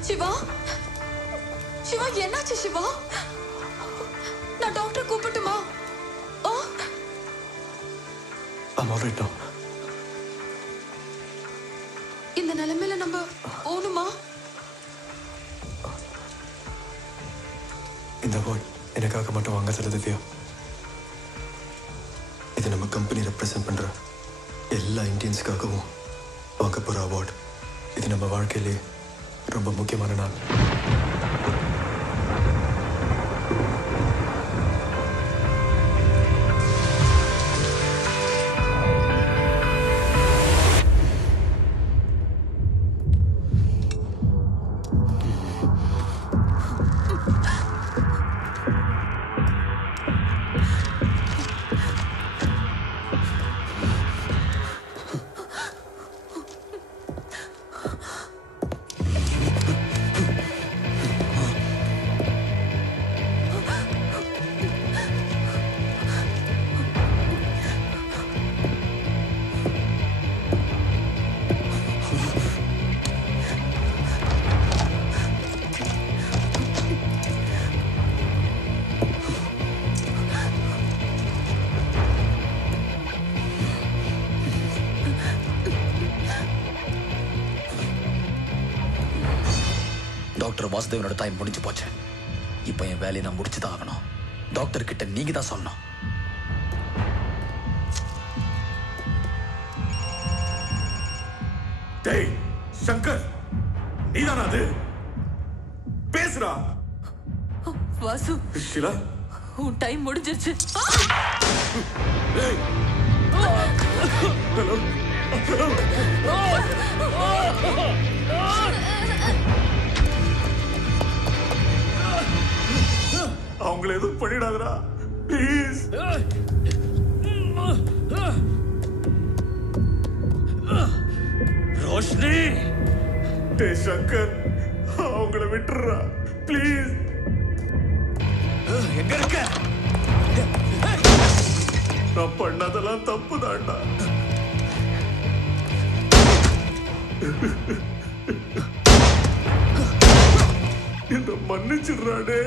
சிவா, சிவா என்னாச்சு சிவா? நான் doctor கூப்பிட்டுமா? I'm all right now. இந்த நிலைமையில நம்ம போகணுமா? இந்த அவார்ட் எனக்காக மட்டும் வாங்க சொல்ல திவ்யா. இது நம்ம கம்பெனி ரெப்ரசன்ட் பண்ற எல்லா இந்தியன்ஸுக்காகவும் வாங்க போற அவார்ட். இது நம்ம வாழ்க்கையிலே ரொம்ப முக்கியமான நாள். டாக்டர் வாசுதேவனோட டைம் முடிஞ்சு போச்சு. இப்போ என் வேலையை நான் முடிச்சுதான் ஆகணும். டாக்டர் கிட்ட நீங்க தான் சொல்லணும். டேய் சங்கர், நீதானா அது? பேசுடா. வாசு, ஷிலா, உன் டைம் முடிஞ்சிருச்சு. ஹலோ, அவங்கள எதுவும் பண்ணிடாதடா ப்ளீஸ். ரோஷினி, டேய் சங்கர், அவங்கள விட்டுறா ப்ளீஸ். எங்க இருக்க? நான் பண்ணதெல்லாம் தப்பு தான்டா. என்ன மன்னிச்சிடுறாடே.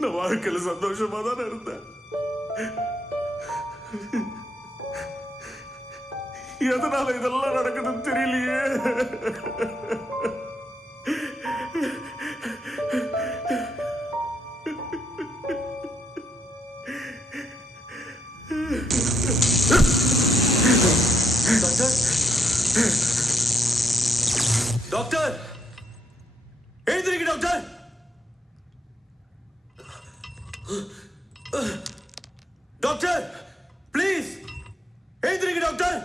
நான் வாழ்க்கையில சந்தோஷமா தானே இருந்தேன். எதனால இதெல்லாம் நடக்குதுன்னு தெரியலையே. டாக்டர், எழுந்திருங்க டாக்டர். டாக்டர் ப்ளீஸ் எழுந்திருங்க டாக்டர்.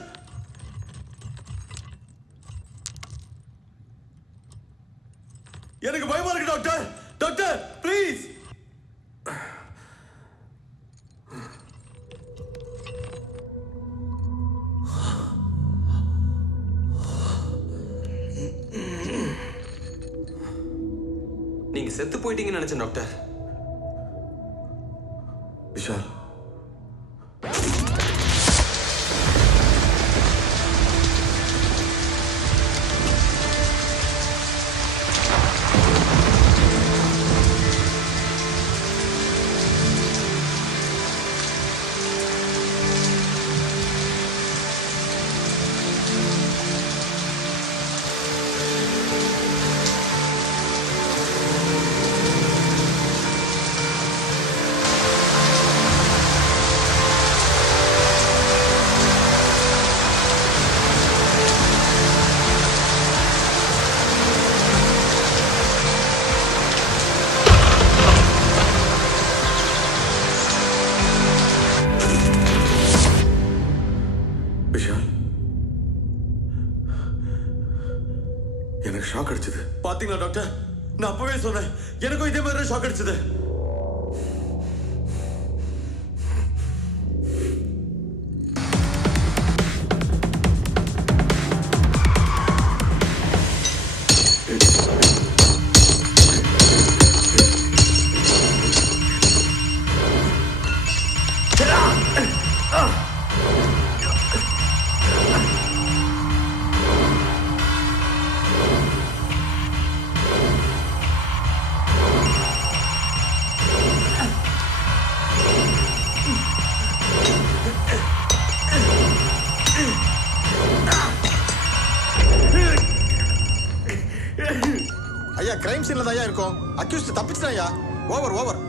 எனக்கு பயமா இருக்கு டாக்டர். Doctor please. நீங்க செத்து போயிட்டீங்கன்னு நினைச்சேன் டாக்டர். விஷால், விஷால், எனக்கு ஷாக் அடிச்சது. பாத்தீங்களா டாக்டர், நான் அப்பவே சொன்னேன் எனக்கும் இதே மாதிரி ஷாக் அடிச்சது. ஐயா கிரைம் சீன்ல தான் இருக்கும். அக்யூஸ்ட் தப்பிச்சிட்டான் ஐயா. Over over.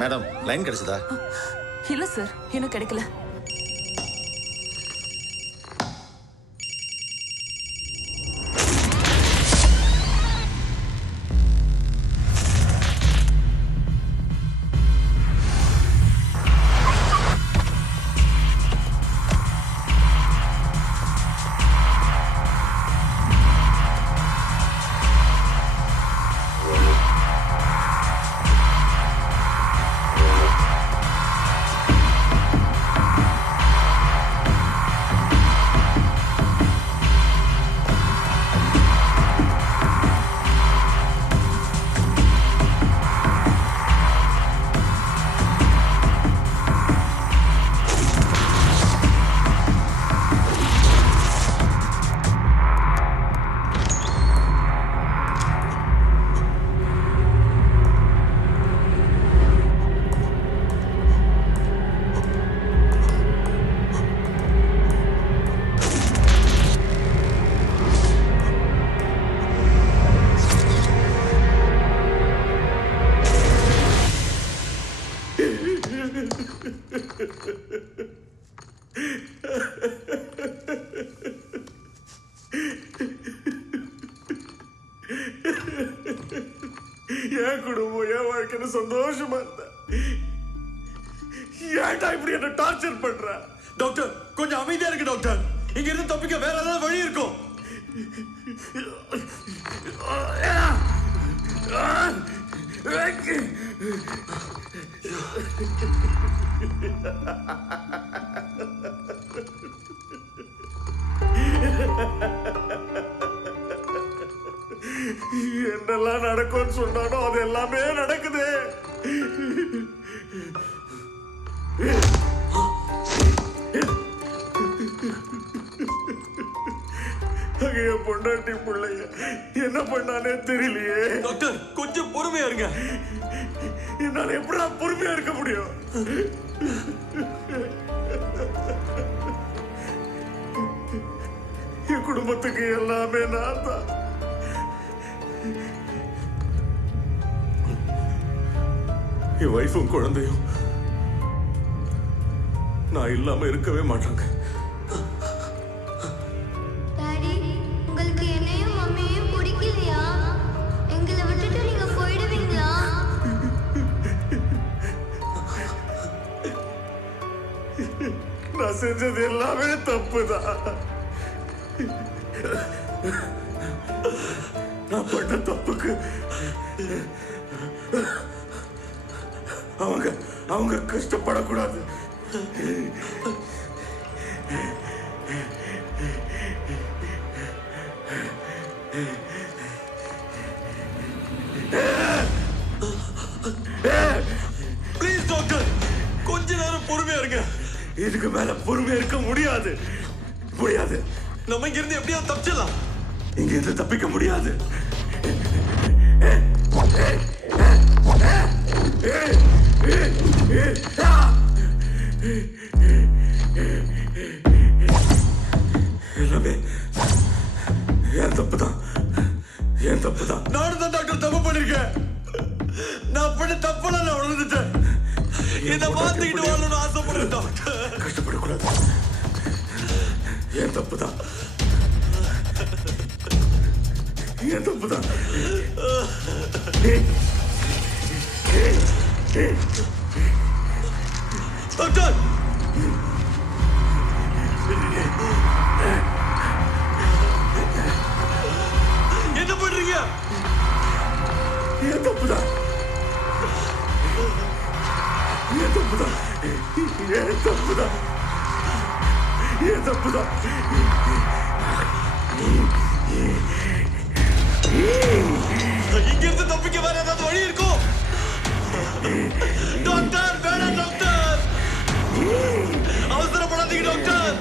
மேடம் லைன் கிடைச்சதா? இல்ல சார், இன்னும் கிடைக்கல. என் குடும்பம் என் வாழ்க்கைன்னு சந்தோஷமா இருந்த, ஏன்டா இப்படி என்ன டார்ச்சர் பண்ற? டாக்டர் கொஞ்சம் அமைதியா இருக்கு டாக்டர். இங்க இருந்து தப்பிக்க வேற ஏதாவது வழி இருக்கும். என்னெல்லாம் நடக்கும்னு சொன்னானோ அது எல்லாமே நடக்குது. என் பொண்டாட்டி பிள்ளைய என்ன பண்ணானே தெரியலையே. டாக்டர் கொஞ்சம் பொறுமையா இருங்க. என்னால எப்படா பொறுமையா இருக்க முடியும்? என் குடும்பத்துக்கு எல்லாமே நான் தான். என் வைஃபும் குழந்தையும் நான் இல்லாம இருக்கவே மாட்டாங்க. டாடி, உங்களுக்கு என்னையும் மம்மியையும் பிடிக்கலையா? எங்களை விட்டுட்டு நீங்க போயிடுவீங்களா? நான் செஞ்சது எல்லாமே தப்புதான். நான் பண்ண தப்புக்கு அவங்க கஷ்டப்படக்கூடாது. ப்ளீஸ் டாக்டர், கொஞ்ச நேரம் பொறுமையா இருங்க. இதுக்கு மேல பொறுமையா இருக்க முடியாது. முடியாது. நம்ம இங்க இருந்து எப்படியாவது தப்பிச்சிடலாம். இங்க இருந்து தப்பிக்க முடியாது. எல்லாமே என் தப்பு தான். என் தப்பு தான். நானும் தான் டாக்டர் தப்பு பண்ணிருக்கேன். நான் பண்ண தப்பெல்லாம் நான் உணர்ந்துட்டேன். இதை மாத்திக்கிட்டு வாழணும்னு ஆசைப்படுறேன் டாக்டர். கஷ்டப்படக்கூடாது. என் தப்பு தான். என் தப்பு தான். டாக்டர், என்ன பண்றீங்க? என் தப்பு தான். என் தப்பு தான். என் தப்பு தான். என் தப்பு தான். இங்க இருந்து தப்பிக்க வேற ஏதாவது வழி இருக்கும்? டாக்டர், வேணாம் டாக்டர். அவசரப்படாதீங்க டாக்டர்.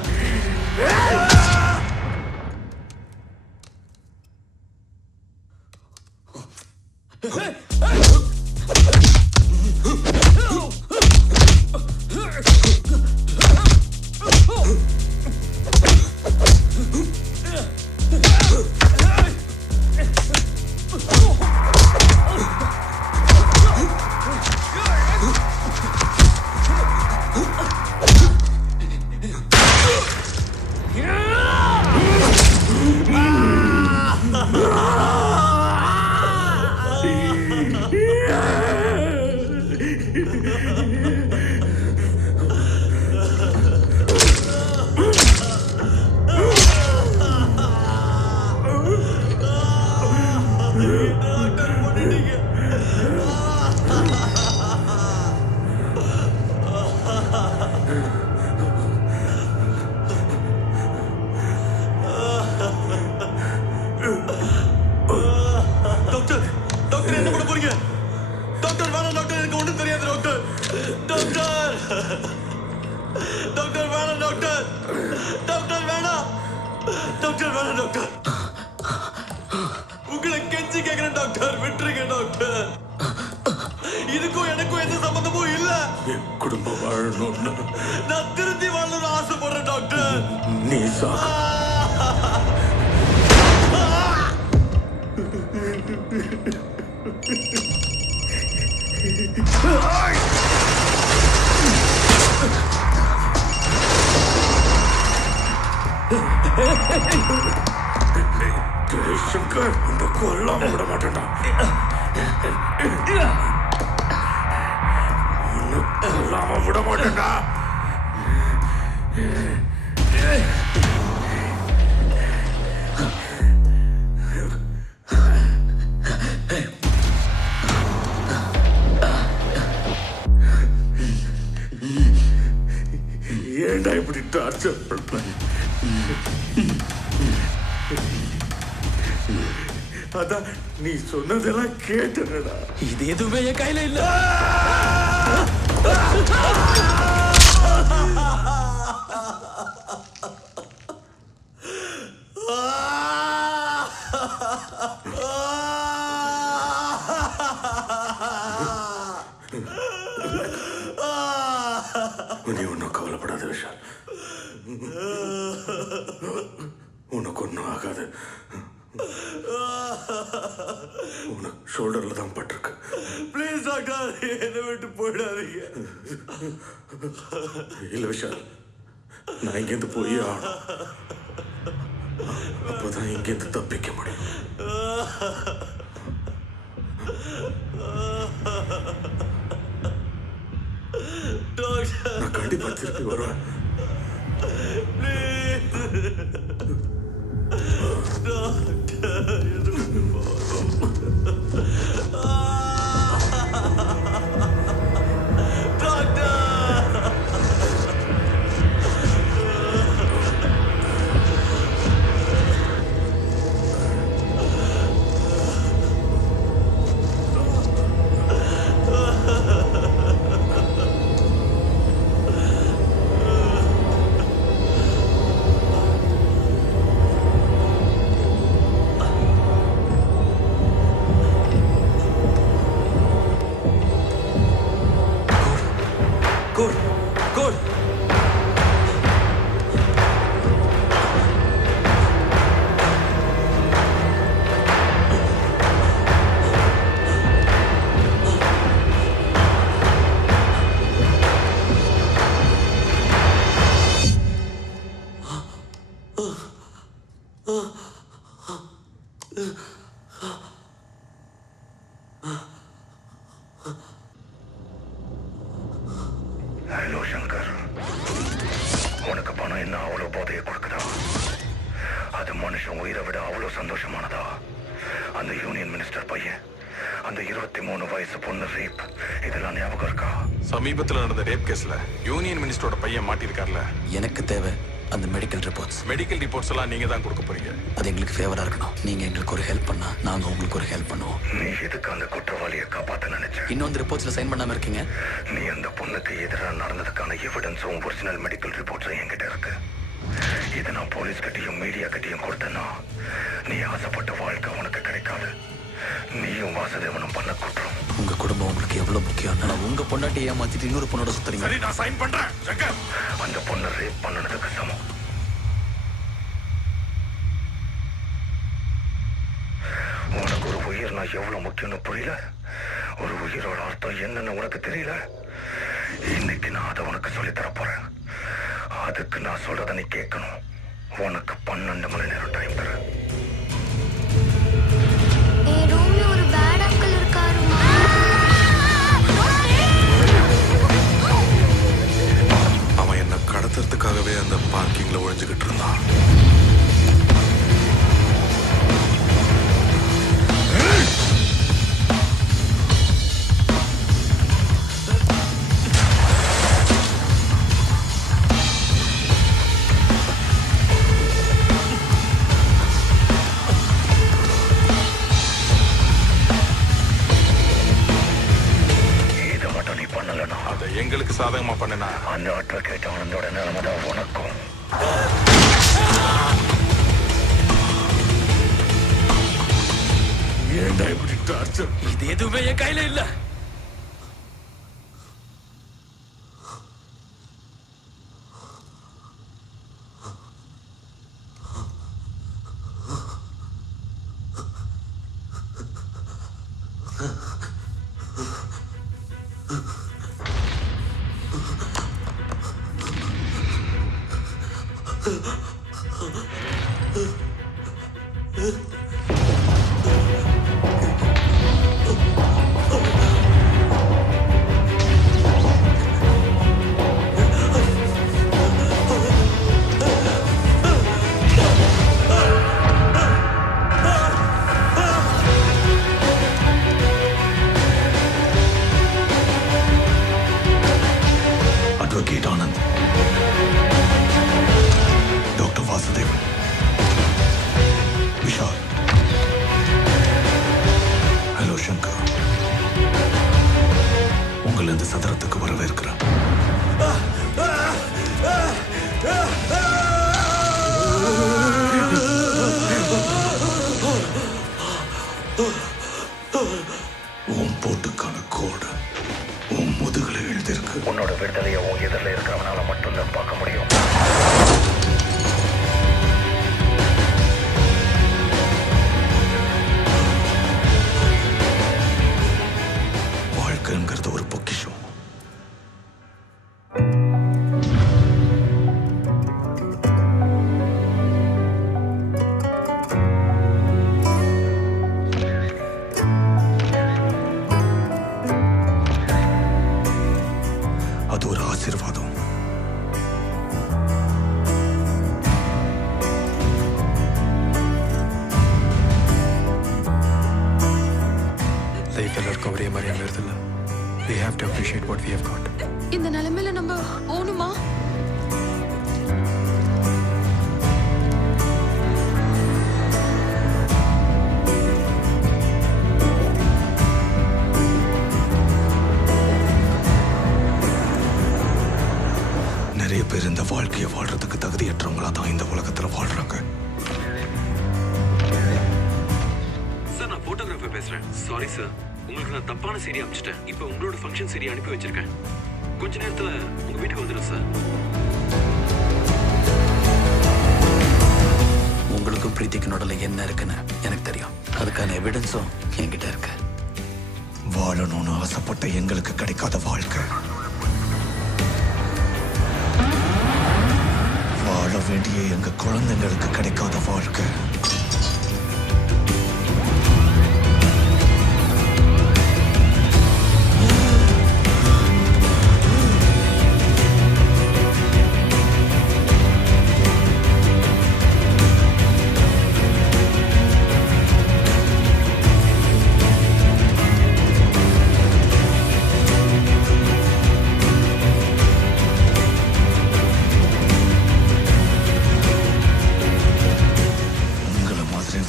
உங்களை கெஞ்சி கேக்குறேன் டாக்டர், விட்டுருங்க டாக்டர். இதுக்கும் எனக்கும் எந்த சம்பந்தமும் இல்ல. என் குடும்பம் வாழணும்னு நான் திருந்தி வாழணும்னு ஆசைப்படுறேன் டாக்டர். நீ சங்கர், இந்த கொல்லாம விட மாட்டேன்டா. கொல்லாம விட மாட்டேன்டா. ஏன்டா இப்படி டார்ச்சர் பண்ற? அதான் நீ சொன்னதெல்லாம் கேட்டனடா. இது எதுவுமே என் கையில இல்ல. நீ ஒன்னும் கவலைப்படாத விஷால். உனக்கு ஒன்னும் ஆகாது. உனக்கு ஷோல்டர்ல தான் பட்டிருக்கு. ப்ளீஸ் டாக்டர், என்னை விட்டு போயிடாதீங்க. இல்ல விஷால், நான் இங்கேருந்து போய் ஆகணும். அப்பதான் இங்கேருந்து தப்பிக்க முடியும். நான் கண்டிப்பா திருப்பி வருவேன். ஹலோ சங்கர், உனக்கு பணம் என்ன அவ்வளோ போதையை கொடுக்குதா? அது மனுஷன் உயிரை விட அவ்வளோ சந்தோஷமானதா? அந்த யூனியன் மினிஸ்டர் பையன், அந்த 23 வயசு பொண்ணு ரேப், இதெல்லாம் ஞாபகம் இருக்கா? சமீபத்தில் நடந்த ரேப் கேஸ்ல யூனியன் மினிஸ்டரோட பையன் மாட்டிருக்கார்ல. எனக்கு தேவை அந்த மெடிக்கல் ரிப்போர்ட்ஸ். மெடிக்கல் ரிப்போர்ட்ஸ் எல்லாம் நீங்க தான் கொடுக்க போறீங்க. அது எங்களுக்கு ஃபேவரா இருக்கணும். நீங்க எங்களுக்கு ஒரு ஹெல்ப் பண்ணா நாங்க உங்களுக்கு ஒரு ஹெல்ப் பண்ணுவோம். நீ எதுக்கு அந்த குற்றவாளியை காப்பாத்த நினைச்ச? இன்னொரு ரிப்போர்ட்ஸ்ல சைன் பண்ணாம இருக்கீங்க. நீ அந்த பொண்ணுக்கு எதிராக நடந்ததுக்கான எவிடன்ஸும் ஒரிஜினல் மெடிக்கல் ரிப்போர்ட்ஸும் என்கிட்ட இருக்கு. இதை நான் போலீஸ் கிட்டையும் மீடியா கிட்டையும் கொடுத்தேன்னா நீ ஆசைப்பட்ட வாழ்க்கை உனக்கு கிடைக்காது. நீயும் வாசுதேவனும் பண்ண குற்றம். உங்க குடும்பம் உங்களுக்கு எவ்வளவு முக்கியம். நான் உங்க பொண்டாட்டி ஏமாத்திட்டு இன்னொரு பொண்ணோட சுத்துறீங்க. சரி, நான் சைன் பண்றேன். சங்கர், அந்த பொண்ணை ரேப் பண்ணனதுக்கு சமம். உனக்கு ஒரு உயிர் நான் எவ்வளவு முக்கியம்னு புரியல. ஒரு உயிரோட அர்த்தம் என்னன்னு உனக்கு தெரியல. இன்னைக்கு நான் அதை உனக்கு சொல்லித்தர போறேன். அதுக்கு நான் சொல்றத நீ கேட்கணும். உனக்கு 12 மணி நேரம் டைம் தரேன். என் ரூம்ல ஒரு பேட் அங்கிள் இருக்காருமா. அவன் என்ன கடத்துறதுக்காகவே அந்த பார்க்கிங்ல ஒழிஞ்சுக்கிட்டு இருந்தான். எங்களுக்கு சாதகமா பண்ணனா அந்த அட்வொகேட் ஆனந்தோட நிலைமை தான் உனக்கும். ஏன்டா இப்படி டார்ச்சர்? இது எதுவுமே என் கையில இல்ல. Advocate Anand, Dr. Vasudevan, Vishal, hello Shankar. உங்களை இந்த சதுரத்துக்கு வரவேற்கிறேன். உன் போட்டுக்கான கோடு உன் முதுகுல எழுதிருக்கு. உன்னோட விடுதலையை உன் எதிரில் இருக்கிறவனால மட்டும்தான் பார்க்க முடியும். வாழ்க்கைங்கிறது ஒரு பொக்கிஷம். அது ஒரு ஆசீர்வாதம். லைஃப் எல்லாருக்கும் ஒரே மாதிரி அமையறதில்ல. We have to appreciate what we have got. இந்த நிலைமையில நம்ம போகணுமா? நிறைய பேர் இந்த வாழ்க்கையை வாழ்றதுக்கு தகுதியற்றவங்களா தான் இந்த உலகத்துல வாழ்றாங்க. சார், நான் போட்டோகிராஃபர் பேசுறேன். சாரி சார், உங்களுக்கு நான் தப்பான செய்தி அனுப்பிச்சிட்டேன். இப்போ உங்களோட ஃபங்க்ஷன் சரி அனுப்பி வச்சிருக்கேன். கொஞ்ச நேரத்துல உங்க வீட்டுக்கு வந்துடும் சார். உங்களுக்கும் பிரீத்திக்கு நடுல என்ன இருக்குன்னு எனக்கு தெரியும். அதுக்கான எவிடன்ஸும் என்கிட்ட இருக்கு. வாழணும்னு ஆசைப்பட்ட எங்களுக்கு கிடைக்காத வாழ்க்கை வாழ வாழ வேண்டிய எங்க குழந்தைங்களுக்கு கிடைக்காத வாழ்க்கை.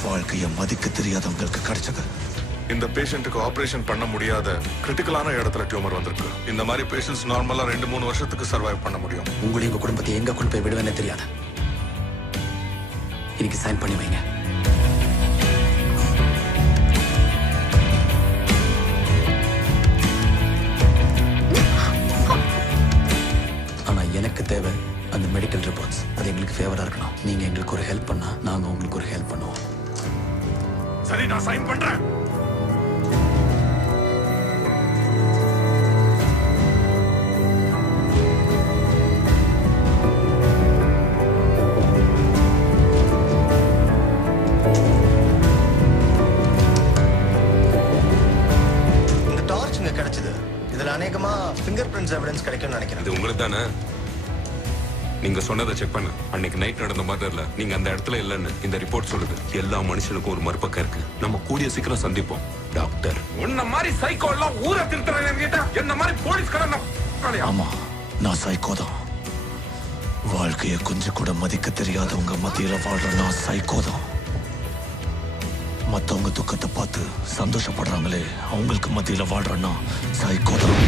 வாழ்க்கையை மதிக்க தெரியாதவங்களுக்கு கிடைச்சது. இந்த பேஷண்ட்டுக்கு ஆபரேஷன் பண்ண முடியாத கிரிட்டிக்கலான இடத்துல டியூமர் வந்திருக்கு. இந்த மாதிரி பேஷண்ட்ஸ் நார்மலா 2-3 வருஷத்துக்கு சர்வைவ் பண்ண முடியும். உங்களையும் உங்க குடும்பத்தை எங்க கொண்டு போய் விடுவேன்னு தெரியாது. இன்னைக்கு சைன் பண்ணி வைங்க. ஆனா எனக்கு தேவை அந்த மெடிக்கல் ரிப்போர்ட்ஸ். அது எங்களுக்கு ஃபேவரா இருக்கணும். நீங்க எங்களுக்கு ஒரு ஹெல்ப் பண்ணா நாங்க உங்களுக்கு ஒரு ஹெல்ப் பண்ணுவோம். சரி, நான் சைன் பண்றேன். இந்த டார்ச் இங்க கிடைச்சது. இதுல அநேகமா ஃபிங்கர் பிரிண்ட்ஸ் எவிடன்ஸ் கிடைக்கும்னு நினைக்கிறேன். இது உங்களுக்கு தானே? நீங்க சொன்னதை செக் பண்ண. அன்னைக்கு நைட் நடந்த மர்டர்ல நீங்க அந்த இடத்துல இல்லைன்னு இந்த ரிப்போர்ட் சொல்லுது. எல்லா மனுஷனுக்கும் ஒரு மறுபக்கம் இருக்கு. நம்ம கூடிய சீக்கிரம் சந்திப்போம். டாக்டர், உன்ன மாதிரி சைக்கோ எல்லாம் ஊரை திருத்துறேன். என்ன மாதிரி போலீஸ்காரன். ஆமா, நான் சைக்கோ தான். வாழ்க்கையை கொஞ்சம் கூட மதிக்க தெரியாதவங்க மத்தியில வாழ்ற நான் சைக்கோ தான். மத்தவங்க துக்கத்தை பார்த்து சந்தோஷப்படுறாங்களே, அவங்களுக்கு மத்தியில வாழ்றேன்னா சைக்கோ தான்.